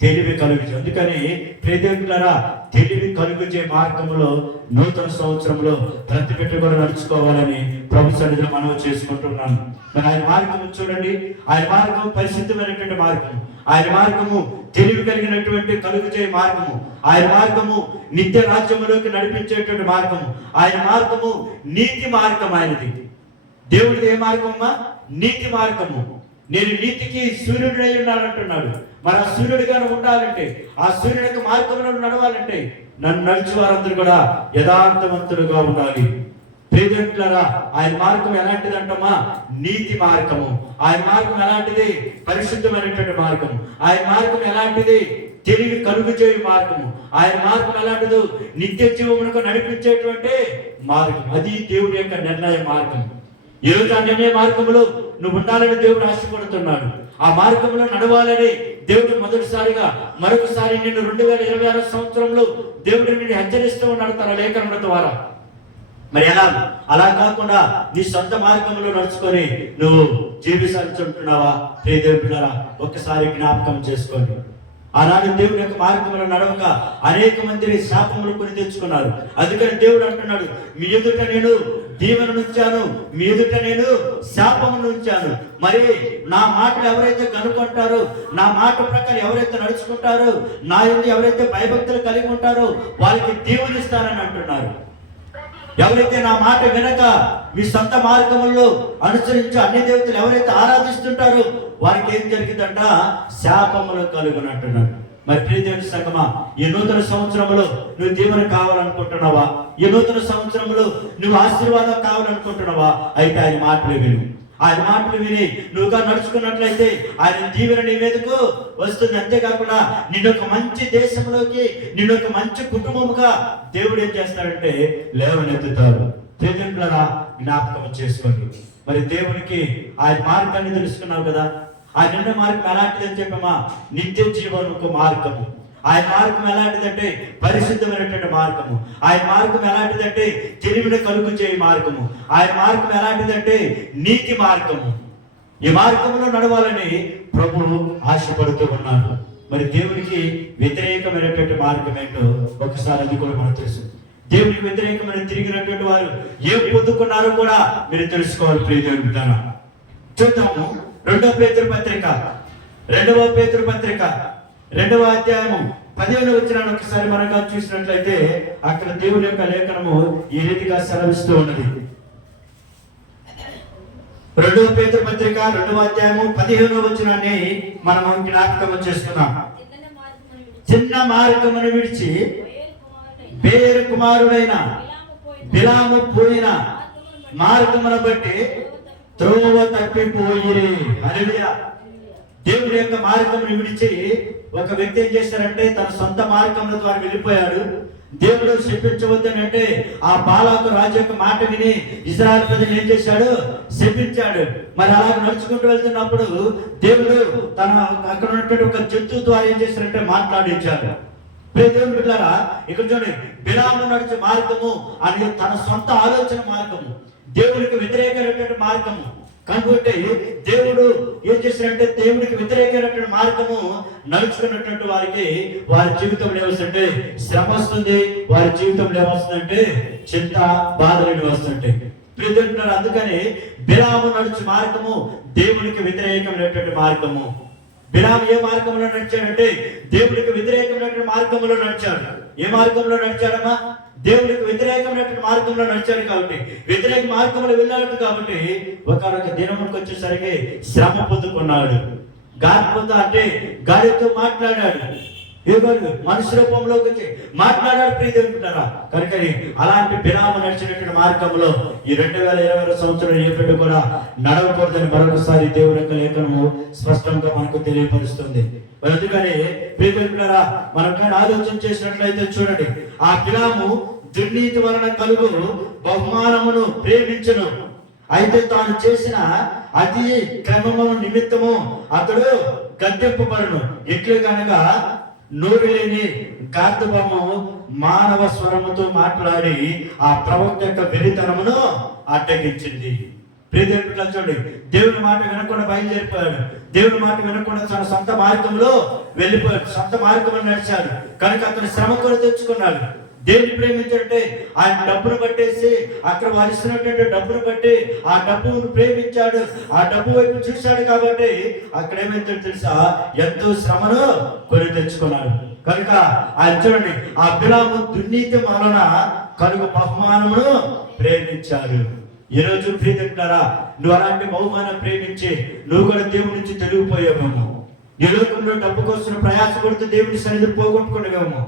తెలివి కలుగు. అందుకని ప్రియదేవులారా తెలివి కలుగు చే మార్గంలో నూతన సంవత్సరంలో ప్రతి పెట్టి కూడా నడుచుకోవాలని ప్రభు సన్నిధిలో మనం చేసుకుంటున్నాను. మరి ఆయన మార్గం చూడండి, ఆయన మార్గం పరిశుద్ధమైనటువంటి మార్గము, ఆయన మార్గము తెలివి కలిగినటువంటి కలుగు చే మార్గము, ఆయన మార్గము నిత్య రాజ్యములోకి నడిపించేటువంటి మార్గము, ఆయన మార్గము నీతి మార్గం. ఆయనది దేవుడిది ఏ మార్గమ్మా, నీతి మార్గము. నేను నీతికి సూర్యుడై ఉన్నానంటున్నాడు. మరి ఆ సూర్యుడిగా ఉండాలంటే, ఆ సూర్యుడికి మార్గంలో నడవాలంటే నన్ను నడిచి వారందరూ కూడా యథార్థవంతులుగా ఉండాలి. ప్రియదేవులారా ఆయన మార్గం ఎలాంటిది అంటమ్మా, నీతి మార్గము. ఆయన మార్గం ఎలాంటిది, పరిశుద్ధమైనటువంటి మార్గము. ఆయన మార్గం ఎలాంటిది, తెలివి కలుగు చేయు మార్గము. ఆయన మార్గం ఎలాంటిదో, నిత్య జీవమునకు నడిపించేటువంటి మార్గం. అది దేవుడి యొక్క నిర్ణయ మార్గం. ఈ రోజు ఆ నిర్ణయ మార్గంలో నువ్వు ఉండాలని దేవుడు ఆశపడుతున్నాడు. ఆ మార్గంలో నడవాలని దేవుడు మొదటిసారిగా మరొకసారి నిన్ను 2026 సంవత్సరంలో దేవుడు నిన్ను హెచ్చరిస్తూ ఉన్నాడు తన లేఖనముల ద్వారా. మరి అలా కాకుండా నీ సొంత మార్గంలో నడుచుకొని నువ్వు జీవించుంటున్నావా? ప్రియదేవులారా ఒక్కసారి జ్ఞాపకం చేసుకోండి. ఆనాడు దేవుని యొక్క మార్గంలో నడవక అనేక మందిని శాపములు కొని తెచ్చుకున్నారు. అందుకని దేవుడు అంటున్నాడు, మీ ఎదుట నేను దీవెనను ఉంచాను, మీ ఎదుట నేను శాపమును ఉంచాను. మరి నా మాటలు ఎవరైతే కనుక్కుంటారో, నా మాట ప్రకారం ఎవరైతే నడుచుకుంటారో, నా యందు ఎవరైతే భయభక్తులు కలిగి ఉంటారో వాళ్ళకి దీవెనిస్తానని అంటున్నారు. ఎవరైతే నా మాట వినక మీ సొంత మార్గంలో అనుసరించి అన్ని దేవతలు ఎవరైతే ఆరాధిస్తుంటారో వారికి ఏం జరిగిందంట, శాపములు కలుగునంటున్నాడు. మరి ప్రియదేవుని సంగమా, ఈ నూతన సంవత్సరంలో నువ్వు దీవెన కావాలనుకుంటున్నావా? ఈ నూతన సంవత్సరంలో నువ్వు ఆశీర్వాదం కావాలనుకుంటున్నావా? అయితే ఆయన మాటలు విను. ఆయన మాటలు విని నువ్వుగా నడుచుకున్నట్లయితే ఆయన దీవెన నీ మీదకు వస్తుంది. అంతేకాకుండా నిన్నొక మంచి దేశంలోకి, నిన్నొక మంచి కుటుంబముగా దేవుడు ఏం చేస్తాడంటే లేవనెత్తుతాడు. ప్రియదేవులారా జ్ఞాపకం చేసుకోండి. మరి దేవునికి ఆయన మార్గాన్ని తెలుసుకున్నావు కదా. ఆ నిన్న మార్గం ఎలాంటిదని చెప్పమా, నిత్య జీవనకు మార్గము. ఆయన మార్గం ఎలాంటిదంటే పరిశుద్ధమైనటువంటి మార్గము. ఆయన మార్గం ఎలాంటిదంటే తెలివిని కలుగు చేయ మార్గము. ఆయన మార్గం ఎలాంటిదంటే నీతి మార్గము. ఈ మార్గంలో నడవాలని ప్రభువు ఆశపడుతూ ఉన్నాడు. మరి దేవునికి వ్యతిరేకమైనటువంటి మార్గం ఏంటో ఒకసారి అది కూడా మనకు తెలుసు. దేవునికి వ్యతిరేకమైన తిరిగినటువంటి వారు ఏం పొందుకున్నారో కూడా మీరు తెలుసుకోవాలి. ప్రియదేవుని ద్వారా చూద్దాము. 2వ పేతురు పత్రిక 2వ అధ్యాయము 10వ వచనాన్ని ఒకసారి మనగా చూసినట్లయితే అక్కడ దేవుని యొక్క లేఖనము ఈ రీతిగా సెలవిస్తూ ఉన్నది. 2వ పేతురు పత్రిక 2వ అధ్యాయము 15వ వచనాన్ని మనము జ్ఞాపకం చేసుకున్నాం. చిన్న మార్గమును విడిచి బేరు కుమారుడైన బిలాము పోయిన మార్గమును బట్టి త్రోవ తప్పిపోయిరి. హల్లెలూయా. దేవుడి యొక్క మార్గమును విడిచి ఒక వ్యక్తి ఏం చేశారంటే తన సొంత మార్గంలో ద్వారా వెళ్ళిపోయాడు. దేవుడు శపించవద్దని అంటే ఆ బాలాకు రాజు యొక్క మాట విని ఇశ్రాయేలు ప్రజలు ఏం చేశాడు, శపించాడు. మరి అలా నడుచుకుంటూ వెళ్తున్నప్పుడు దేవుడు తన అక్కడ ఉన్నటువంటి ఒక జంతువు ద్వారా ఏం చేశారంటే మాట్లాడించాడు. దేవుని బిడ్డలారా ఇక్కడ చూడండి, బిలాము నడిచే మార్గము అని తన సొంత ఆలోచన మార్గము, దేవునికి వ్యతిరేకమైనటువంటి మార్గము. కనుకుంటే దేవుడు ఏం చేశారంటే దేవుడికి వ్యతిరేకమైనటువంటి మార్గము నడుచుకున్నటువంటి వారికి వారి జీవితంలో ఏమొస్తుంటే శ్రమ వస్తుంది, వారి జీవితంలో ఏమొస్తుందంటే చింత, బాధలు వస్తుంటాయి. అందుకని బిలాము నడుచు మార్గము దేవునికి వ్యతిరేకమైనటువంటి మార్గము. బిలాము ఏ మార్గంలో నడిచాడంటే దేవుడికి వ్యతిరేకమైనటువంటి మార్గంలో నడిచాడు. ఏ మార్గంలో నడిచాడమ్మా? దేవుడికి వ్యతిరేకమైనటువంటి మార్గంలో నడిచాడు కాబట్టి, వ్యతిరేక మార్గంలో వెళ్ళాడు కాబట్టి ఒకనొక దినమునికి వచ్చేసరికి శ్రమ పొందుకున్నాడు. గాలిపోతా అంటే గాలితో మాట్లాడాడు. ఎవరు మనుషు రూపంలోకి వచ్చి మాట్లాడాడు. ప్రియదేవుకుంటారా కనుక అలాంటి బిలాము నడిచినటువంటి మార్గంలో ఈ 2020 సంవత్సరం ఎప్పుడు కూడా నడవకూడదని మరొకసారి దేవుని యొక్క లేఖనము స్పష్టంగా మనకు తెలియపరుస్తుంది. అందుకని ప్రియదేవుకుంటారా మనం కానీ ఆలోచన చేసినట్లయితే చూడండి, ఆ బిలాము దుర్నీతి వలన కలుగు బహుమానమును ప్రేమించను, అయితే తాను చేసిన అతి క్రమము నిమిత్తము అతడు గద్దెంపబడును. ఎట్లు కనుక నోరు లేని గార్ధబొమ్మ మానవ స్వరముతో మాట్లాడి ఆ ప్రవక్త యొక్క వెరితనమును అడ్డగించింది. ప్రియదేవుడు చూడండి, దేవుని మాట వినకుండా బయలుదేరిపోయాడు. దేవుని మాట వినకుండా తన సొంత మార్గంలో వెళ్ళిపోయాడు, సొంత మార్గంలో నడిచాడు. కనుక అతను శ్రమ కూడా తెచ్చుకున్నాడు. దేవుని ప్రేమించాడంటే ఆయన డబ్బును పట్టేసి అక్కడ వారు ఇస్తున్నటువంటి డబ్బును బట్టి ఆ డబ్బును ప్రేమించాడు, ఆ డబ్బు వైపు చూశాడు. కాబట్టి అక్కడ ఏమైందో తెలుసా, ఎంతో శ్రమను కొని తెచ్చుకున్నాడు. కనుక ఆయన చూడండి, ఆ బిలాము దుర్నీతి వలన కలుగు బహుమానమును ప్రేమించాడు. ఈ రోజు ప్రియదంటారా, నువ్వు అలాంటి బహుమానం ప్రేమించి నువ్వు కూడా దేవుడి నుంచి తొలగిపోయావేమో. ఈ లోకంలో డబ్బు కోసం ప్రయాసపడుతూ దేవుని సన్నిధిని పోగొట్టుకునేవేమో.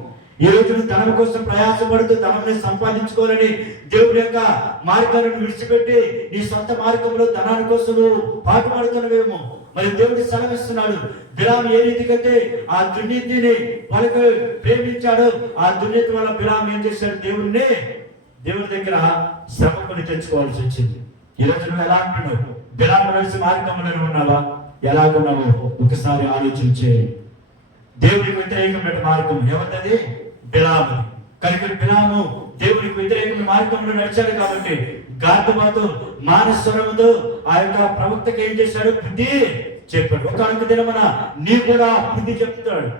ఈ రోజు నువ్వు ధనం కోసం ప్రయాసపడుతూ ధనాన్ని సంపాదించుకోవాలని దేవుడి యొక్క మార్గాలను విడిచిపెట్టి నీ సొంత మార్గంలో ధనాన్ని కోసం నువ్వు పాటుపడుతున్నవేమో. మరి దేవుడి సెలవిస్తున్నాడు, బిలాము ఏ రీతికైతే ఆ దుర్నీతిని వాళ్ళకి ప్రేమించాడు, ఆ దుర్నీతి వల్ల బిలాము ఏం చేశాడు, దేవుడి దగ్గర శ్రమ కొని తెచ్చుకోవాల్సి వచ్చింది. ఈ రోజు నువ్వు ఎలా అంటున్నావు? బిలాము నడిచి మార్గంలో ఉన్నావా? ఎలాగున్నావో ఒకసారి ఆలోచించే. దేవుడికి వ్యతిరేకమైన మార్గం ఎవరిది? బిలాము. కనుక బిలాము దేవుడికి వ్యతిరేకమైన మార్గంలో నడిచాడు కాబట్టి గార్ధబతో మానస్వరముతో ఆ యొక్క ప్రవక్తకి ఏం చేశాడు, బుద్ధి చెప్పాడు. ఒకనొక దినమున నీ కూడా బుద్ధి చెప్తాడు.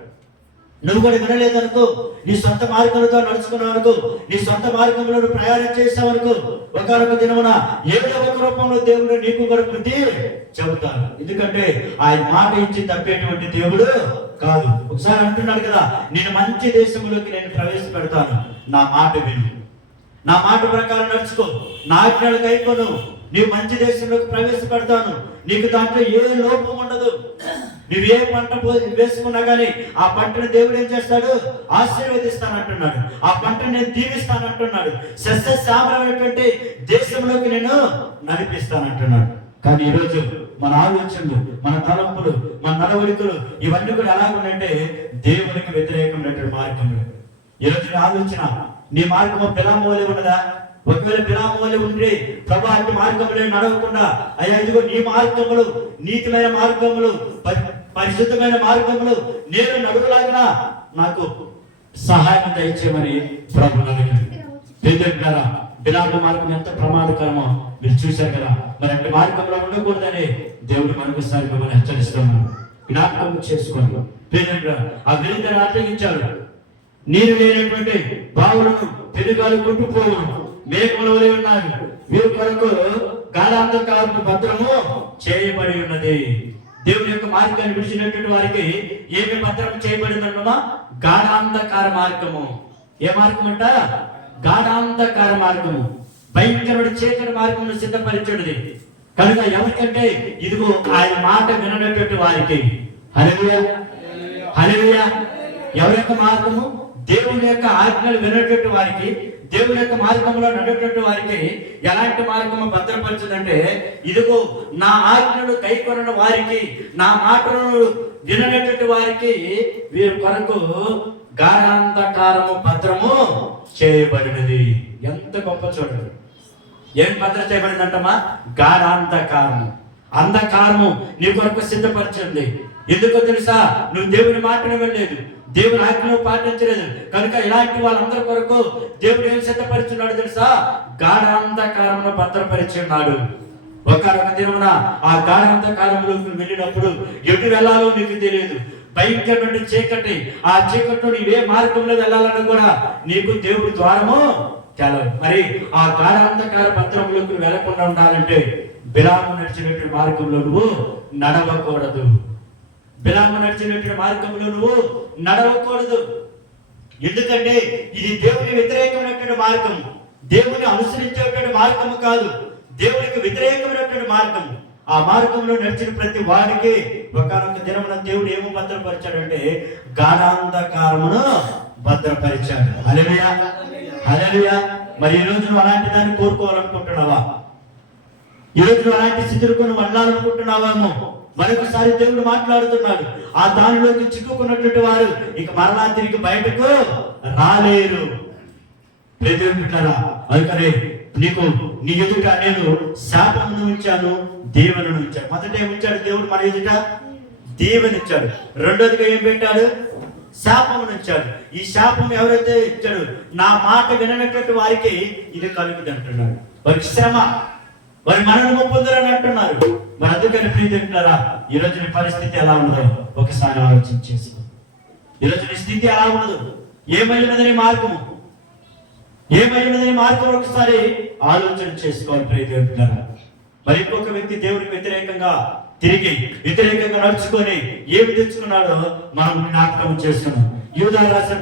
నువ్వు కూడా వినలేదనుకో, నీ సొంత మార్గంలో నడుచుకున్నావు అనుకో, నీ సొంత మార్గంలో ప్రయాణం చేసావు అనుకో, ఒకనొక దినమున ఏదో ఒక రూపంలో దేవుడు నీకు కూడా బుద్ధి చెబుతాడు. ఎందుకంటే ఆయన మాట ఇచ్చి తప్పేటువంటి దేవుడు కాదు. ఒకసారి అంటున్నాడు కదా, నేను మంచి దేశంలోకి నేను ప్రవేశపెడతాను, నా మాట విను, నా మాట ప్రకారం నడుచుకో, నా ఆజ్ఞలకు అయిపోను, నీవు మంచి దేశంలోకి ప్రవేశపెడతాను, నీకు దాంట్లో ఏ లోపం ఉండదు. నువ్వు ఏ పంట వేసుకున్నా కానీ ఆ పంటను దేవుడు ఏం చేస్తాడు, ఆశీర్వదిస్తానంటున్నాడు. ఆ పంటను నేను దీవిస్తానంటున్నాడు. సస్యశ్యామలమైనటువంటి దేశంలోకి నేను నడిపిస్తానంటున్నాడు. కానీ ఈరోజు మన ఆలోచనలు, మన తలంపులు, మన నడవడికలు ఇవన్నీ కూడా ఎలాగుందంటే దేవునికి వ్యతిరేకమైనటువంటి మార్గంలో. ఈరోజు నీ ఆలోచన, నీ మార్గము బిలాము వలె ఉన్నదా? ఒకవేళ బిలాము వలె ఉండి ప్రభు అట్టి మార్గంలో నడవకుండా, అయ్యా ఇదిగో నీ మార్గములు నీతిమైన మార్గములు, పరిశుద్ధమైన మార్గములు నేను నడుగులాగినా నాకు సహాయం దయచేయమని ప్రభు అడిగాడు. బిలాము మార్గం ఎంత ప్రమాదకరమో మీరు చూశారు కదా. మరి అట్టి మార్గంలో ఉండకూడదని దేవుడు మరొకసారి మిమ్మల్ని హెచ్చరిస్తున్నాడు. జ్ఞాపకం చేసుకోండి. ఆ వెలుగును ఆటగించాడు. నీరు లేనటువంటి బావులను పెనుగాలు కొట్టుకోవును, మేఘముల వలె ఉన్నారు, వీరి కొరకు గాఢాంధకారపు భద్రము చేయబడి ఉన్నది. దేవుని యొక్క మార్గాన్ని విడిచినటువంటి వారికి ఏమి భద్రం చేయబడిందన్నమా? గాఢాంధకార మార్గము. ఏ మార్గం అంట? గాఢాంధకార మార్గము, భయంకరమైన చీకటి మార్గమును సిద్ధపరిచేది. కనుక ఎవరికంటే ఇదిగో ఆయన మాట వినటువంటి వారికి. హల్లెలూయా, హల్లెలూయా. ఎవరి యొక్క మార్గము? దేవుని యొక్క ఆజ్ఞలు వినటువంటి వారికి, దేవుని యొక్క మార్గంలో నడిచేటువంటి వారికి ఎలాంటి మార్గము భద్రపరచదంటే, ఇదిగో నా ఆజ్ఞలు కైకొన్న వారికి, నా మాటలను వినటువంటి వారికి వీరి కొరకు గాఢాంధకారము భద్రము చేయబడినది. ఎంత గొప్ప చూడండి. ఏం భద్ర చేయబడింది అంటమా? గాఢాంధకారము. అంధకారము నీ కొరకు సిద్ధపరిచింది. ఎందుకో తెలుసా? నువ్వు దేవుని మాటను వినలేదు, దేవుని ఆజ్ఞను పాటించలేదు. కనుక ఇలాంటి వాళ్ళందరి కొరకు దేవుడు ఏం సిద్ధపరిచున్నాడు తెలుసా? గాఢాంధకారమును భద్రపరిచి ఉన్నాడు. ఒకనొక దినమున ఆ గాఢాంధకారంలోకి వెళ్ళినప్పుడు ఎటు వెళ్ళాలో నీకు తెలియదు. భయంకరమైన చీకటి, ఆ చీకట్లో నీవే మార్గంలో వెళ్ళాలని కూడా నీకు దేవుడి ద్వారము తెలవు. మరి ఆ గాఢాంధకార భద్రంలోకి వెళ్లకుండా ఉండాలంటే బిలాము నడిచినటువంటి మార్గంలో నువ్వు నడవకూడదు. బిలాము నడిచినటువంటి మార్గంలో నువ్వు నడవకూడదు. ఎందుకంటే ఇది దేవుని వ్యతిరేకమైనటువంటి మార్గం, దేవుని అనుసరించేటువంటి మార్గము కాదు, దేవునికి వ్యతిరేకమైనటువంటి మార్గం. ఆ మార్గంలో నడిచిన ప్రతి వాడికి ఒకనొక దినమున దేవుడు ఏమో భద్రపరిచాడంటే గాఢాంధకారమును భద్రపరిచాడు. హల్లెలూయా, హల్లెలూయా. మరి ఈ రోజు నువ్వు అలాంటి దాన్ని కోరుకోవాలనుకుంటున్నావా? ఈ రోజు నువ్వు అలాంటి స్థితిలో నువ్వు వెళ్ళాలనుకుంటున్నావేమో? మరొకసారి దేవుడు మాట్లాడుతున్నాడు, ఆ దానిలోకి చిక్కుకున్నటువంటి వారు ఇక మరలా తిరిగి బయటకు రాలేరు. అందుకనే నీకు నీ ఎదుట నేను శాపమును ఉంచాను, దీవెనను ఉంచాను. మొదట ఏముంచాడు దేవుడు మన ఎదుట? దీవెనిచ్చాడు. రెండోదిగా ఏం పెట్టాడు? శాపమును ఉంచాడు. ఈ శాపం ఎవరైతే ఇచ్చాడు, నా మాట విననటువంటి వారికి ఇది కలుగుతుంది అంటున్నాడు. వారికి శ్రమ, వారి మరణము పొందరని అంటున్నారు. మరి అందుకని ప్రియమిత్రులారా, ఈరోజు నీ పరిస్థితి ఎలా ఉన్నదో ఒకసారి ఆలోచన చేసుకో. ఈరోజు నీ స్థితి ఎలా ఉన్నదో, ఏమైనదని మార్గము, ఏమైనదని మార్గం ఒకసారి ఆలోచన చేసుకోవాలి ప్రియమిత్రులారా. మరి ఇంకొక వ్యక్తి దేవుడికి వ్యతిరేకంగా తిరిగి వ్యతిరేకంగా నడుచుకొని ఏమి తెచ్చుకున్నాడో మనం జ్ఞాపకం చేస్తున్నాం. యూదా రాసిన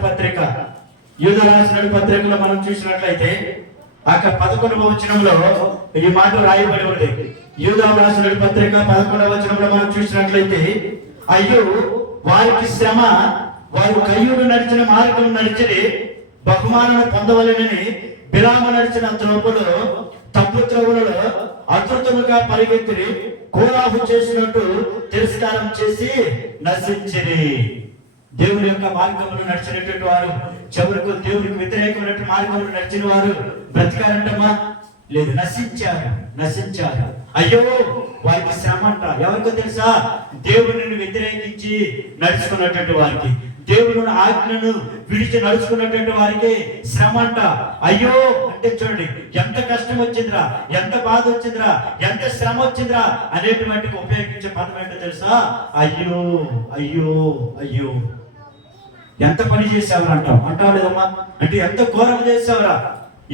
పత్రికలో మనం చూసినట్లయితే అక్కడ 11వ వచనంలో ఈ మాట రాయబడి ఉంది. యూదా రాసిన పత్రిక 11వ వచనంలో మనం చూసినట్లయితే, అయ్యో వారికి శ్రమ, వారు కయ్యూరు నడిచిన మార్గం నడిచి బహుమానం పొందవలెనని బిలాము నడిచిన త్రోవలో తప్పు త్రోవలలో అద్భుతముగా పరిగెత్తి కోలాహు చేసినట్టు తిరస్కారం చేసి నశించిరి. దేవుని యొక్క మార్గంలో నడిచినటువంటి వారు, చివరకు దేవునికి వ్యతిరేకమైనటువంటి మార్గంలో నడిచిన వారు బ్రతికారంటమ్మా? లేదు, నశించారు. అయ్యో వారికి శ్రమ అంట. ఎవరికో తెలుసా? దేవుడిని వ్యతిరేకించి నడుచుకున్నటువంటి వారికి, దేవుని ఆజ్ఞను విడిచి నడుచుకున్నటువంటి వారికి శ్రమ అంట. అయ్యో అంటే చూడండి, ఎంత కష్టం వచ్చిందిరా, ఎంత బాధ వచ్చిందిరా, ఎంత శ్రమ వచ్చిందిరా అనేటువంటి ఉపయోగించే పదం ఏంటో తెలుసా? అయ్యో అయ్యో అయ్యో. ఎంత పని చేసావురా అంటావు లేదమ్మా? అంటే ఎంత ఘోరం చేసావురా.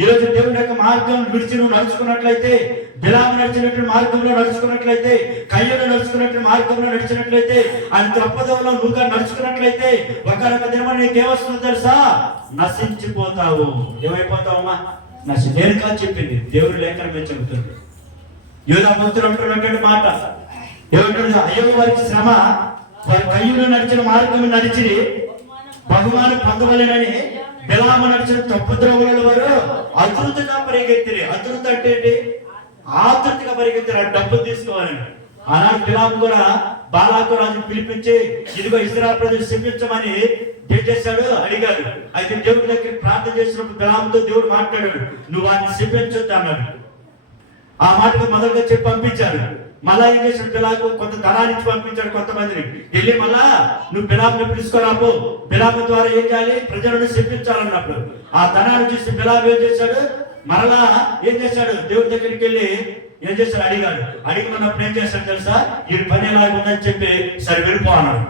ఈరోజు దేవుని యొక్క మార్గం విడిచి నువ్వు నడుచుకున్నట్లయితే, బిలాము నడిచినటువంటి మార్గంలో నడుచుకున్నట్లయితే, కయ్యూరు నడుచుకున్నటువంటి మార్గంలో నడిచినట్లయితే, ఆయన తప్పదవలో నువ్వుగా నడుచుకున్నట్లయితే ఒకనొక దినమని నీకేమొస్తుందో తెలుసా? నశించిపోతావు. ఏమైపోతావమ్మా? నేను కాదు చెప్పింది, దేవుడు లేఖనమే చెబుతుంది. యూదా భక్తులు అంటున్నటువంటి మాట ఏమంటుంది? అయ్యో వారికి శ్రమ, వారి కయ్యూరు నడిచిన మార్గం నడిచి బహుమానం పొందవలెనని బిలాము నడిచిన తప్పు ద్రోవుల వారు అతృతగా పరిగెత్తిరి. అతృత అంటే ఏంటి? ఆతృతగా పరిగెత్తిరి, డబ్బులు తీసుకోవాలని. ఆనాడు బిలాము కూడా బాలాకు రాజును పిలిపించి, ఇదిగో ఇశ్రాయేలు ప్రజలు శపించమని ఏం చేశాడు? అడిగాడు. అయితే దేవుడి దగ్గర ప్రార్థన చేసినప్పుడు బిలాముతో దేవుడు మాట్లాడాడు, నువ్వు వారిని శపించొద్దు అన్నాడు. ఆ మాటకు మొదలుగా చెప్పి పంపించాడు. మళ్ళా ఏం చేశాడు? బిలాము కొంత ధనానికి పంపించాడు కొంతమందిని. వెళ్ళి మళ్ళా నువ్వు బిలాముని పిలుచుకోరాపో, బిలాము ద్వారా ఏం చేయాలి? ప్రజలను శిక్షించాలన్నప్పుడు ఆ ధనాన్ని చూసి బిలాము ఏం చేశాడు? మరలా ఏం చేశాడు? దేవుడి దగ్గరికి వెళ్ళి ఏం చేశాడు? అడిగినప్పుడు ఏం చేశాడు తెలుసా? ఈ పని ఎలా ఉందని చెప్పి సరే వెళ్ళిపో అన్నాడు.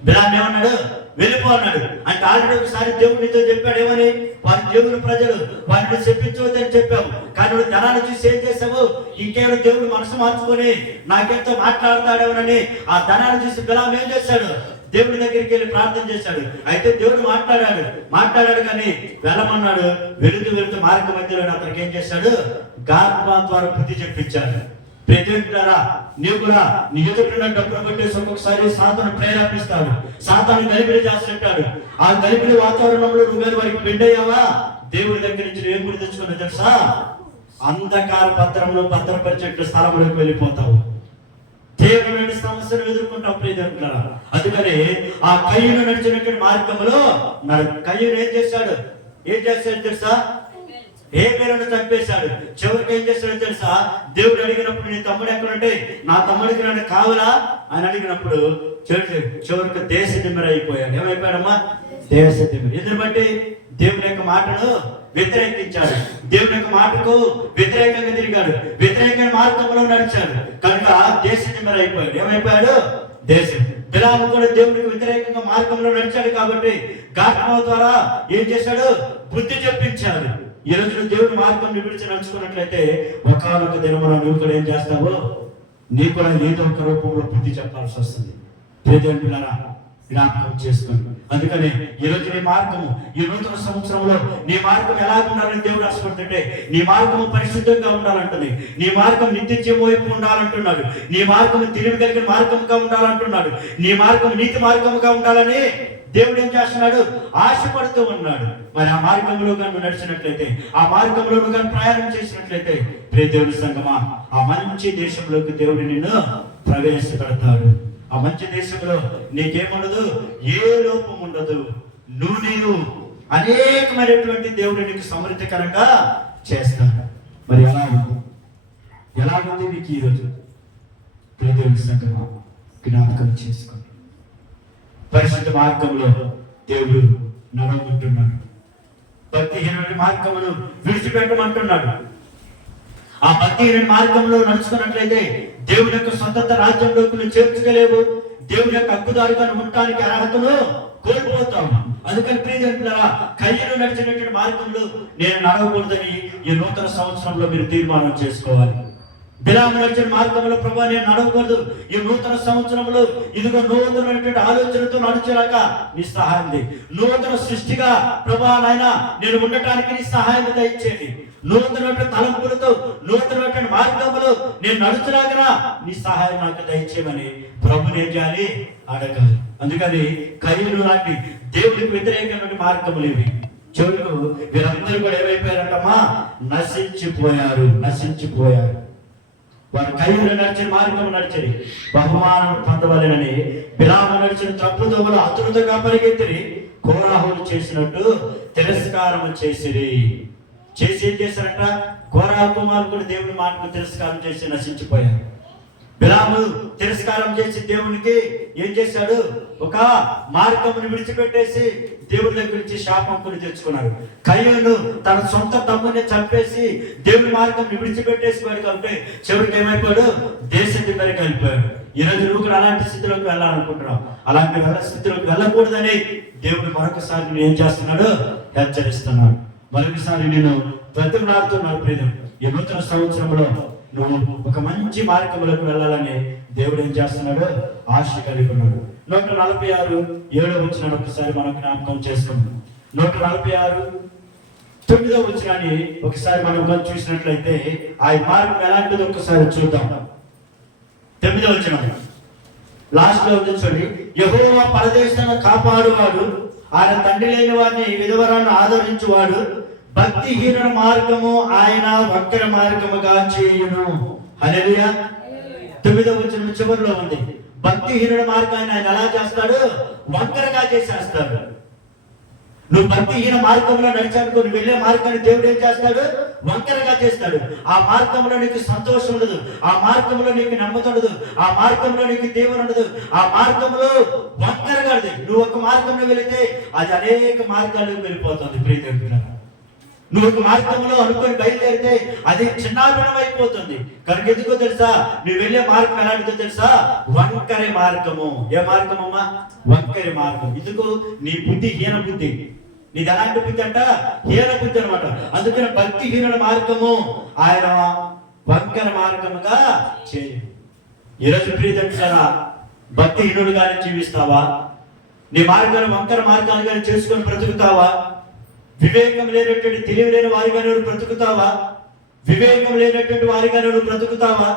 బిలాము ఏమన్నాడు? వెళ్ళిపో అన్నాడు. అంటే ఆల్రెడీ ఒకసారి దేవుడితో చెప్పాడు ఏమని? వారి దేవుని ప్రజలు వారిని చెప్పించవద్దని చెప్పావు, కానీ నువ్వు ధనాన్ని చూసి ఏం చేసావు? ఇంకేమైనా దేవుడు మనసు మార్చుకొని నాకెంతో మాట్లాడతాడేమోనని ఆ ధనాన్ని చూసి బిలాము ఏం చేశాడు? దేవుడి దగ్గరికి వెళ్ళి ప్రార్థన చేశాడు. అయితే దేవుడు మాట్లాడాడు కానీ వెళ్ళమన్నాడు. వెళుతూ మార్గ మధ్యలో అతనికి ఏం చేశాడు? గార్భా ద్వారా బుద్ధి చెప్పించాడు. ప్రియమిత్రులారా, నీవు కూడా నీ ఎదుట డబ్బులు కొట్టేసి ఒక్కొక్కసారి సాతాను ప్రేరేపిస్తాడు, సాతాను గలిబిలి చేస్తుంటాడు. ఆ గలిబిలి వాతావరణంలో నువ్వు వారికి బిడ్డయ్యావా? దేవుడి దగ్గర నుంచి ఏం గురి తెచ్చుకున్నా తెలుసా? అంధకార పత్రంలో భద్రపరిచేట్టు స్థలంలోకి వెళ్ళిపోతావు, తీవ్రమైన సమస్యను ఎదుర్కొంటావు ప్రియమిత్రులారా. అందుకని ఆ కయ్యూరు నడిచినటువంటి మార్గంలో కయ్యూరు ఏం చేశాడు తెలుసా? హేబేలును చంపేశాడు. చివరికి ఏం చేశాడో తెలుసా? దేవుడు అడిగినప్పుడు నీ తమ్ముడు ఎక్కడంటే, నా తమ్ముడికి నన్ను కావాలా అని అడిగినప్పుడు చివరికి దేశ దిమ్మెర అయిపోయాడు. ఏమైపోయాడమ్మా? దేశ దిమ్మెర. ఎందుకు బట్టి దేవుని యొక్క మాటను వ్యతిరేకించాడు, దేవుని యొక్క మాటకు వ్యతిరేకంగా తిరిగాడు, వ్యతిరేక మార్గంలో నడిచాడు కనుక దేశ దిమ్మెర అయిపోయాడు. ఏమైపోయాడు? దేశం. బిలాము కూడా దేవునికి వ్యతిరేకంగా మార్గంలో నడిచాడు కాబట్టి గార్భం ద్వారా ఏం చేశాడు? బుద్ధి చెప్పించాడు. ఈ రోజు దేవుడి మార్గం విడిచి నడుచుకున్నట్లయితే ఒకనొక దినమున నువ్వు కూడా ఏం చేస్తావో? నీ కూడా ఏదో ఒక రూపంలో బుద్ధి చెప్పాల్సి వస్తుంది. ప్రియదేవులారా జ్ఞాపకం చేసుకోండి. అందుకని ఈరోజు నీ మార్గము, ఈ నూతన సంవత్సరంలో నీ మార్గం ఎలా ఉండాలని దేవుడు ఆశపడుతుంటే, నీ మార్గము పరిశుద్ధంగా ఉండాలంటుంది, నీ మార్గం నిత్య జీవం వైపు ఉండాలంటున్నాడు, నీ మార్గము తెలివి కలిగిన మార్గముగా ఉండాలంటున్నాడు, నీ మార్గం నీతి మార్గముగా ఉండాలని దేవుడు ఏం చేస్తున్నాడు? ఆశపడుతూ ఉన్నాడు. మరి ఆ మార్గంలో కానీ నడిచినట్లయితే, ఆ మార్గంలో కానీ ప్రయాణం చేసినట్లయితే, ప్రియ దేవుని సంగమా, ఆ మంచి దేశంలోకి దేవుడు నిన్ను ప్రవేశపెడతాడు. ఆ మంచి దేశంలో నీకేముండదు, ఏ లోపం ఉండదు. నీవు అనేకమైనటువంటి దేవుడు నీకు సమృద్ధికరంగా చేస్తాడు. మరి ఎలాగుంది నీకు ఈరోజు? దేవుని సంగమా, జ్ఞాపకం చేసుకోండి. పరిశుద్ధ మార్గంలో దేవుడు నడవమంటున్నాడు. భక్తిహీనుడి మార్గమును విడిచిపెట్టమంటున్నాడు. ఆ భక్తిహీనుడి మార్గంలో నడుచుకున్నట్లయితే దేవుని యొక్క సొంత రాజ్యంలోకి నువ్వు చేర్చుకోలేవు. దేవుని యొక్క హక్కుదారుగా ఉండటానికి అర్హతను కోల్పోతావు. అందుకని ప్రియజనులారా, కయ్యను నడిచినటువంటి మార్గంలో నేను నడవకూడదని ఈ నూతన సంవత్సరంలో మీరు తీర్మానం చేసుకోవాలి. బిలాము నడిచిన మార్గంలో ప్రభా నేను నడవకూడదు, ఈ నూతన సంవత్సరంలో ఇదిగో నూతనమైనటువంటి ఆలోచనతో నడిచేలాగా నీ సహాయం ది. నూతన సృష్టిగా ప్రభా నాయన నేను ఉండటానికి నీ సహాయం దయచేయండి. నూతనటువంటి తలంపులతో, నూతనటువంటి మార్గంలో నేను నడుచులాగా నీ సహాయం నాకు దయచేయమని ప్రభుని ఏం చేయాలి? అడగాలి. అందుకని కయ్యూను లాంటి దేవుడికి వ్యతిరేకమైన మార్గములు ఇవి. చివరకు వీరందరూ కూడా ఏమైపోయారంటమ్మా? నశించిపోయారు. వారు కయ్యూను నడిచిన మార్గం నడిచి బహుమానం పొందవలెనని బిలాము నడిచిన తప్పుదోవలు ఆతురతగా పరిగెత్తిరి. కోరాహులు చేసినట్టు తిరస్కారం చేసిరి. ఏం చేశారంట? కోరాహు కుమారులు కూడా దేవుని మాటను తిరస్కారం చేసి నశించిపోయారు. బిలాము తిరస్కారం చేసి దేవునికి ఏం చేశాడు? ఒక మార్గమును విడిచిపెట్టేసి దేవుడి దగ్గర నుంచి శాపం కొని తెచ్చుకున్నారు. కయ్యూను తన సొంత తమ్ముని చంపేసి దేవుడి మార్గం విడిచిపెట్టేసి వాడు కాబట్టి చివరికి ఏమైపోయాడు? దేశం దగ్గరికి వెళ్ళిపోయాడు. ఈరోజు నువ్వు కూడా అలాంటి స్థితిలోకి వెళ్ళాలనుకుంటున్నావు. అలాంటి స్థితిలోకి వెళ్ళకూడదని దేవుడు మరొకసారి నేను ఏం చేస్తున్నాడు? హెచ్చరిస్తున్నాడు. మరొకసారి నేను బ్రతిమలాడుతున్నాను. ప్రియం, ఈ నూతన సంవత్సరంలో నువ్వు ఒక మంచి మార్గంలోకి వెళ్ళాలని దేవుడు ఏం చేస్తున్నాడు? ఆశ కలిగి ఉన్నాడు. 146:7 ఒకసారి మనం జ్ఞాపకం చేసుకున్నాం. 146:9 ఒకసారి మనం చూసినట్లయితే ఆ మార్గం ఎలాంటిది ఒకసారి చూద్దాం. 9 లాస్ట్ లో చూడండి. యెహోవా పరదేశాన్ని కాపాడువాడు, ఆయన తండ్రి లేని వారిని విధవరాన్ని ఆదరించువాడు, భక్తిహీనుల మార్గము ఆయన వక్ర మార్గముగా చేయును. హల్లెలూయా. 9 చివరిలో ఉంది. భక్తిహీనుల మార్గాన్ని ఆయన ఎలా చేస్తాడు? వక్రగా చేసేస్తాడు. నువ్వు భక్తిహీన మార్గంలో నడిచాడుకో, నువ్వు వెళ్ళే మార్గాన్ని దేవుడు ఏం చేస్తాడు? వంకరగా చేస్తాడు. ఆ మార్గంలో నీకు సంతోషం ఉండదు, ఆ మార్గంలో నీకు నెమ్మది ఉండదు, ఆ మార్గంలో నీకు దేవుడు ఉండదు. ఆ మార్గంలో వంకరగా నువ్వు ఒక మార్గంలో వెళితే అది అనేక మార్గాలకు వెళ్ళిపోతుంది. ప్రియదేవుడు, నువ్వు ఒక మార్గంలో అనుకొని బయలుదేరితే అది చిన్నాభిన్నం అయిపోతుంది. కనుక ఎందుకో తెలుసా? నువ్వు వెళ్ళే మార్గం ఎలాంటిదో తెలుసా? వంకరి మార్గము. ఏ మార్గం అమ్మా? వంకరి మార్గం. ఎందుకు? నీ బుద్ధి హీన బుద్ధి. నీది ఎలాంటి బుద్ధి అంట? హీన బుద్ధి అనమాట. అందుకని భక్తిహీనుల మార్గము ఆయన వంకర మార్గముగా చేయి. ఈరోజు ప్రియదక్షరా, భక్తిహీనుడుగానే జీవిస్తావా? నీ మార్గాన్ని వంకర మార్గాలుగా చేసుకొని బ్రతుకుతావా? వివేకం లేనటువంటి, తెలివి లేని వారిగా నువ్వు బ్రతుకుతావా? వివేకం లేనటువంటి వారిగా నువ్వు బ్రతుకుతావా?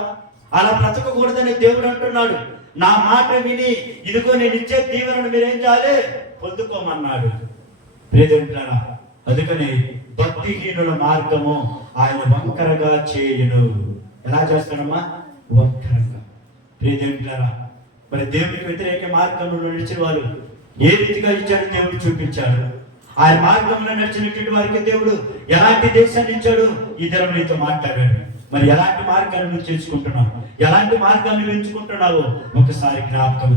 అలా బ్రతకకూడదని దేవుడు అంటున్నాడు. నా మాట విని ఇదిగో నేను ఇచ్చే దీవెనను మీరేం చేయాలి? పొందుకోమన్నాడు. ప్రియదేవులారా, అందుకని భక్తిహీనుల మార్గము ఆయన వంకరగా చేయును. ఎలా చేస్తాడమ్మా? వంకరగా. ప్రియదేవులారా, మరి దేవునికి వ్యతిరేక మార్గంలో నడిచిన వారు ఏ రీతిగా ఇచ్చాడు? దేవుడు చూపించాడు. ఆయన మార్గంలో నడిచినటువంటి వారికి దేవుడు ఎలాంటి దేశాన్ని ఇచ్చాడు? ఈ దినం నీతో మాట్లాడాడు. మరి ఎలాంటి మార్గాన్ని నువ్వు చేసుకుంటున్నావు? ఎలాంటి మార్గాన్ని ఎంచుకుంటున్నావో ఒకసారి జ్ఞాపకం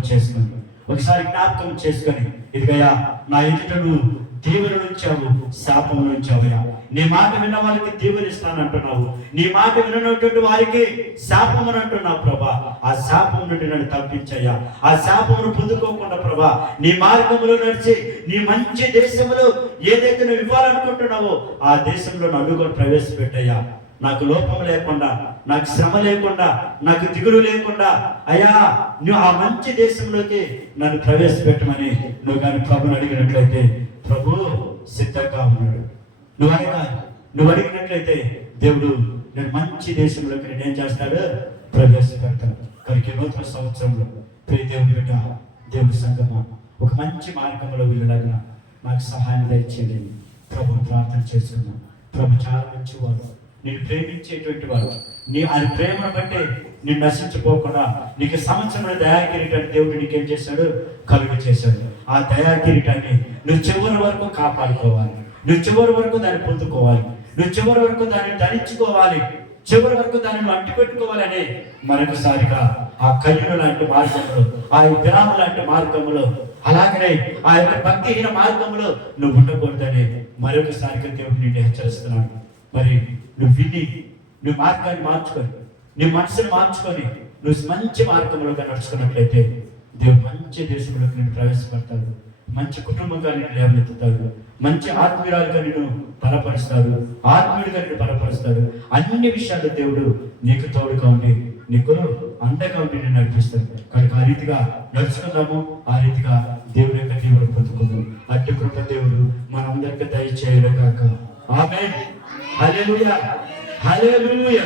చేసుకొని ఇదిగయ్యా, నా ఎదుట నువ్వు దీవెన ఉంచావు, శాపం ఉంచావయ్యా. నీ మాట విన్న వారికి దీవెన ఇస్తానంటున్నావు, నీ మాట వినటువంటి వారికి శాపమును అంటున్నావు. ప్రభా, ఆ శాపం నుండి నన్ను తప్పించయ్యా. ఆ శాపమును పొందుకోకుండా ప్రభా, నీ మార్గంలో నడిచి నీ మంచి దేశంలో ఏదైతే నువ్వు ఇవ్వాలనుకుంటున్నావో ఆ దేశంలో అడుగుని ప్రవేశపెట్టయ్యా. నాకు లోపం లేకుండా, నాకు శ్రమ లేకుండా, నాకు దిగులు లేకుండా, అయ్యా నువ్వు ఆ మంచి దేశంలోకి నన్ను ప్రవేశపెట్టమని నువ్వు కానీ ప్రభుని అడిగినట్లయితే ప్రభు సిద్ధంగా ఉన్నాడు. నువ్వు అడిగినట్లయితే దేవుడు నేను మంచి దేశంలోకి నేను ఏం చేస్తాడు, ప్రవేశపెడతాడు. కనుక నూతన సంవత్సరంలో ప్రియ దేవుని బిడ్డ, దేవుని సంగమా, ఒక మంచి మార్గంలో వెళ్ళలాగా నాకు సహాయం దయచేయండి. ప్రభు ప్రార్థన చేసుకున్నాం. ప్రభు చాలా మంచివాడు, నేను ప్రేమించేటువంటి వాడు. ఆయన ప్రేమను బట్టే నేను నశించిపోకుండా నీకు సంవత్సరంలో దయాకిరీటాన్ని దేవుడు నీకేం చేశాడు, కలుగ చేశాడు. ఆ దయాకిరీటాన్ని నువ్వు చివరి వరకు కాపాడుకోవాలి, నువ్వు చివరి వరకు దాన్ని పొందుకోవాలి, నువ్వు చివరి వరకు దాన్ని ధరించుకోవాలి, చివరి వరకు దానిని అంటి పెట్టుకోవాలని మరొకసారిగా ఆ కన్యుల లాంటి మార్గంలో, ఆ విరామ లాంటి మార్గంలో, అలాగనే ఆ యొక్క భక్తిహీన మార్గంలో నువ్వు ఉండకూడదని మరొకసారిగా దేవుడు నిన్ను హెచ్చరిస్తున్నాడు. మరి నువ్వు విని నువ్వు మార్గాన్ని మార్చుకొని, నీ మనసును మార్చుకొని నువ్వు మంచి మార్గంలోగా నడుచుకున్నట్లయితే దేవుడు మంచి దేశంలోకి నేను ప్రవేశపెడతాడు, మంచి కుటుంబంగా నేను లేవనెత్తుతాడు, మంచి ఆత్మీయురాలుగా నేను బలపరుస్తాడు, ఆత్మీయుడిగా నేను బలపరుస్తాడు. అన్ని విషయాలు దేవుడు నీకు తోడుగా ఉండి నీకు అండగా ఉండి నేను నడిపిస్తాడు. కనుక ఆ రీతిగా నడుచుకుందాము, ఆ రీతిగా దేవుని యొక్క దీవెన పొందుకుందాం. అట్టి కృప దేవుడు మనందరికీ దయచేయను గాక. ఆమేన్. హల్లెలూయా, హల్లెలూయా.